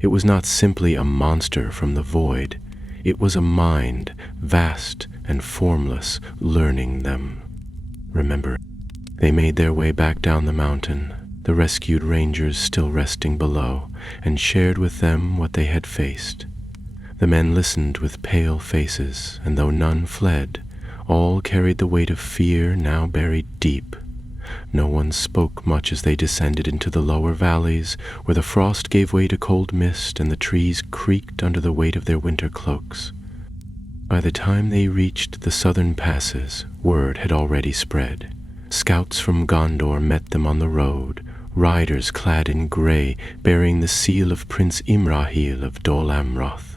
It was not simply a monster from the void. It was a mind, vast and formless, learning them. Remember, they made their way back down the mountain, the rescued rangers still resting below, and shared with them what they had faced. The men listened with pale faces, and though none fled, all carried the weight of fear now buried deep. No one spoke much as they descended into the lower valleys, where the frost gave way to cold mist and the trees creaked under the weight of their winter cloaks. By the time they reached the southern passes, word had already spread. Scouts from Gondor met them on the road, riders clad in grey, bearing the seal of Prince Imrahil of Dol Amroth.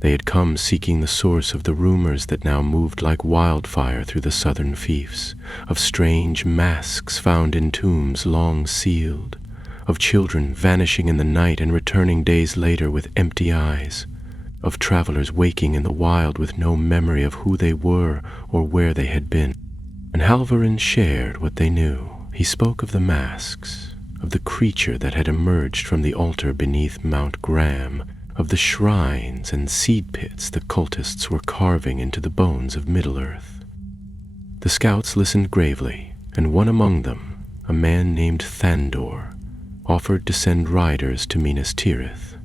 They had come seeking the source of the rumors that now moved like wildfire through the southern fiefs, of strange masks found in tombs long sealed, of children vanishing in the night and returning days later with empty eyes, of travelers waking in the wild with no memory of who they were or where they had been. And Halvarin shared what they knew. He spoke of the masks, of the creature that had emerged from the altar beneath Mount Gram, of the shrines and seed pits the cultists were carving into the bones of Middle-earth. The scouts listened gravely, and one among them, a man named Thandor, offered to send riders to Minas Tirith.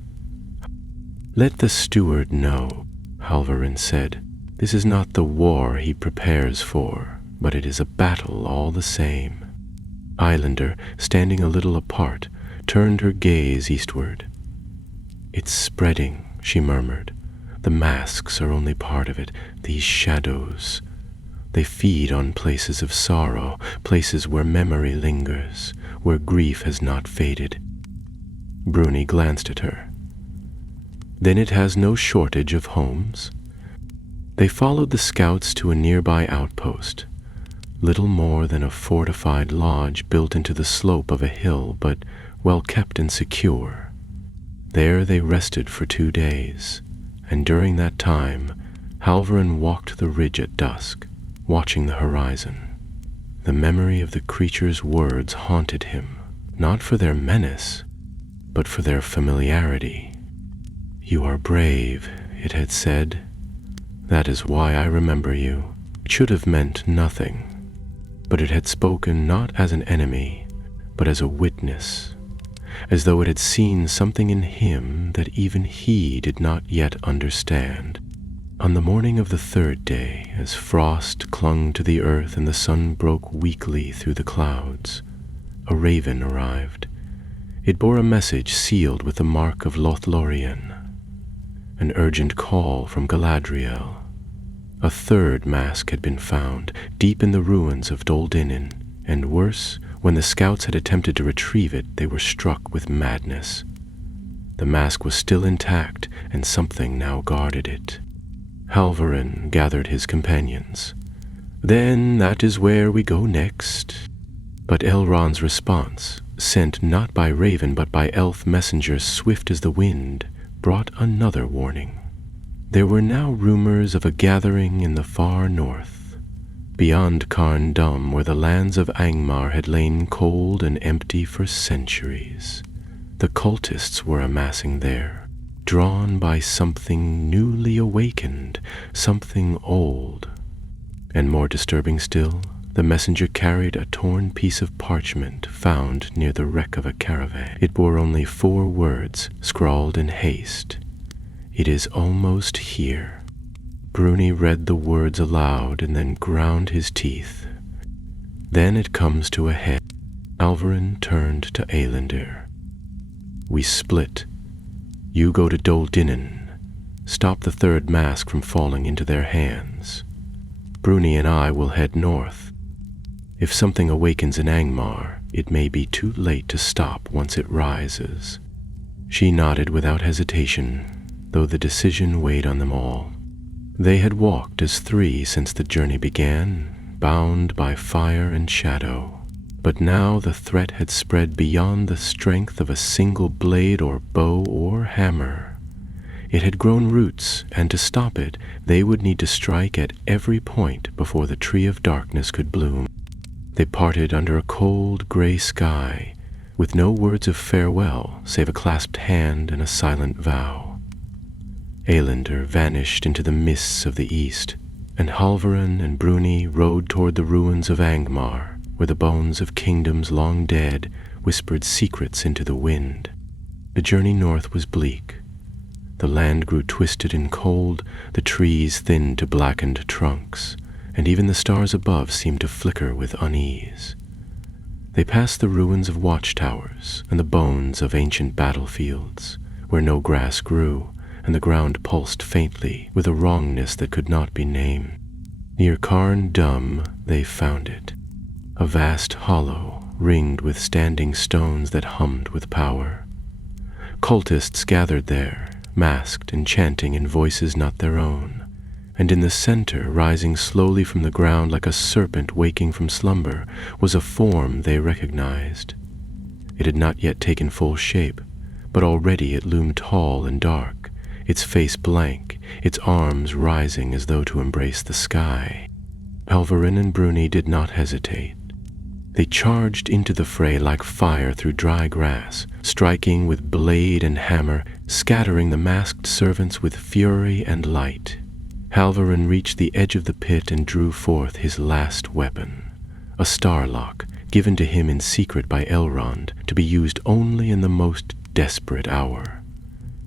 "Let the steward know," Halvarin said. "This is not the war he prepares for, but it is a battle all the same." Islander, standing a little apart, turned her gaze eastward. "It's spreading," she murmured. "The masks are only part of it, these shadows. They feed on places of sorrow, places where memory lingers, where grief has not faded." Bruni glanced at her. "Then it has no shortage of homes?" They followed the scouts to a nearby outpost, little more than a fortified lodge built into the slope of a hill, but well kept and secure. There they rested for 2 days, and during that time, Halvarin walked the ridge at dusk, watching the horizon. The memory of the creature's words haunted him, not for their menace, but for their familiarity. "You are brave," it had said. "That is why I remember you." It should have meant nothing, but it had spoken not as an enemy, but as a witness, as though it had seen something in him that even he did not yet understand. On the morning of the 3rd day, as frost clung to the earth and the sun broke weakly through the clouds, a raven arrived. It bore a message sealed with the mark of Lothlorien, an urgent call from Galadriel. A 3rd mask had been found, deep in the ruins of Dol Dinin, and worse, when the scouts had attempted to retrieve it, they were struck with madness. The mask was still intact, and something now guarded it. Halvarin gathered his companions. "Then that is where we go next." But Elrond's response, sent not by raven but by elf messengers swift as the wind, brought another warning. There were now rumors of a gathering in the far north, beyond Carn Dum, where the lands of Angmar had lain cold and empty for centuries. The cultists were amassing there, drawn by something newly awakened, something old. And more disturbing still, the messenger carried a torn piece of parchment found near the wreck of a caravan. It bore only 4 words, scrawled in haste. "It is almost here." Bruni read the words aloud and then ground his teeth. Then it comes to a head. Halvarin turned to Eilundir. "We split. You go to Dol Dinin. Stop the 3rd mask from falling into their hands. Bruni and I will head north. If something awakens in Angmar, it may be too late to stop once it rises." She nodded without hesitation, though the decision weighed on them all. They had walked as 3 since the journey began, bound by fire and shadow. But now the threat had spread beyond the strength of a single blade or bow or hammer. It had grown roots, and to stop it, they would need to strike at every point before the Tree of Darkness could bloom. They parted under a cold gray sky, with no words of farewell save a clasped hand and a silent vow. Eilendr vanished into the mists of the east, and Halvarin and Bruni rode toward the ruins of Angmar, where the bones of kingdoms long dead whispered secrets into the wind. The journey north was bleak. The land grew twisted and cold, the trees thinned to blackened trunks, and even the stars above seemed to flicker with unease. They passed the ruins of watchtowers and the bones of ancient battlefields, where no grass grew, and the ground pulsed faintly with a wrongness that could not be named. Near Carn Dum they found it, a vast hollow ringed with standing stones that hummed with power. Cultists gathered there, masked and chanting in voices not their own, and in the center, rising slowly from the ground like a serpent waking from slumber, was a form they recognized. It had not yet taken full shape, but already it loomed tall and dark, its face blank, its arms rising as though to embrace the sky. Halvarin and Bruni did not hesitate. They charged into the fray like fire through dry grass, striking with blade and hammer, scattering the masked servants with fury and light. Halvarin reached the edge of the pit and drew forth his last weapon, a starlock given to him in secret by Elrond to be used only in the most desperate hour.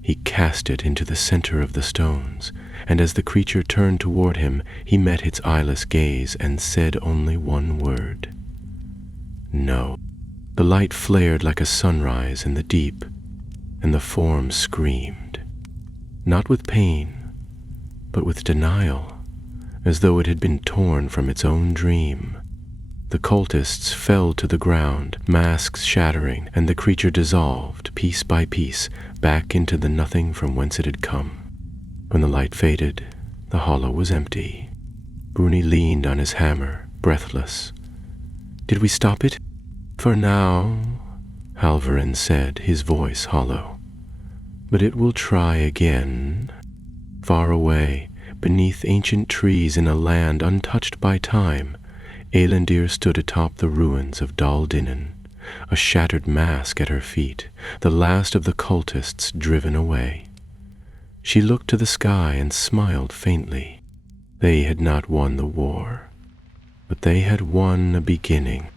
He cast it into the center of the stones, and as the creature turned toward him, he met its eyeless gaze and said only one word. No. The light flared like a sunrise in the deep, and the form screamed, not with pain, but with denial, as though it had been torn from its own dream. The cultists fell to the ground, masks shattering, and the creature dissolved, piece by piece, back into the nothing from whence it had come. When the light faded, the hollow was empty. Bruni leaned on his hammer, breathless. "Did we stop it?" "For now," Halvarin said, his voice hollow. "But it will try again." Far away, beneath ancient trees in a land untouched by time, Eilendr stood atop the ruins of Dal Dinen, a shattered mask at her feet, the last of the cultists driven away. She looked to the sky and smiled faintly. They had not won the war, but they had won a beginning.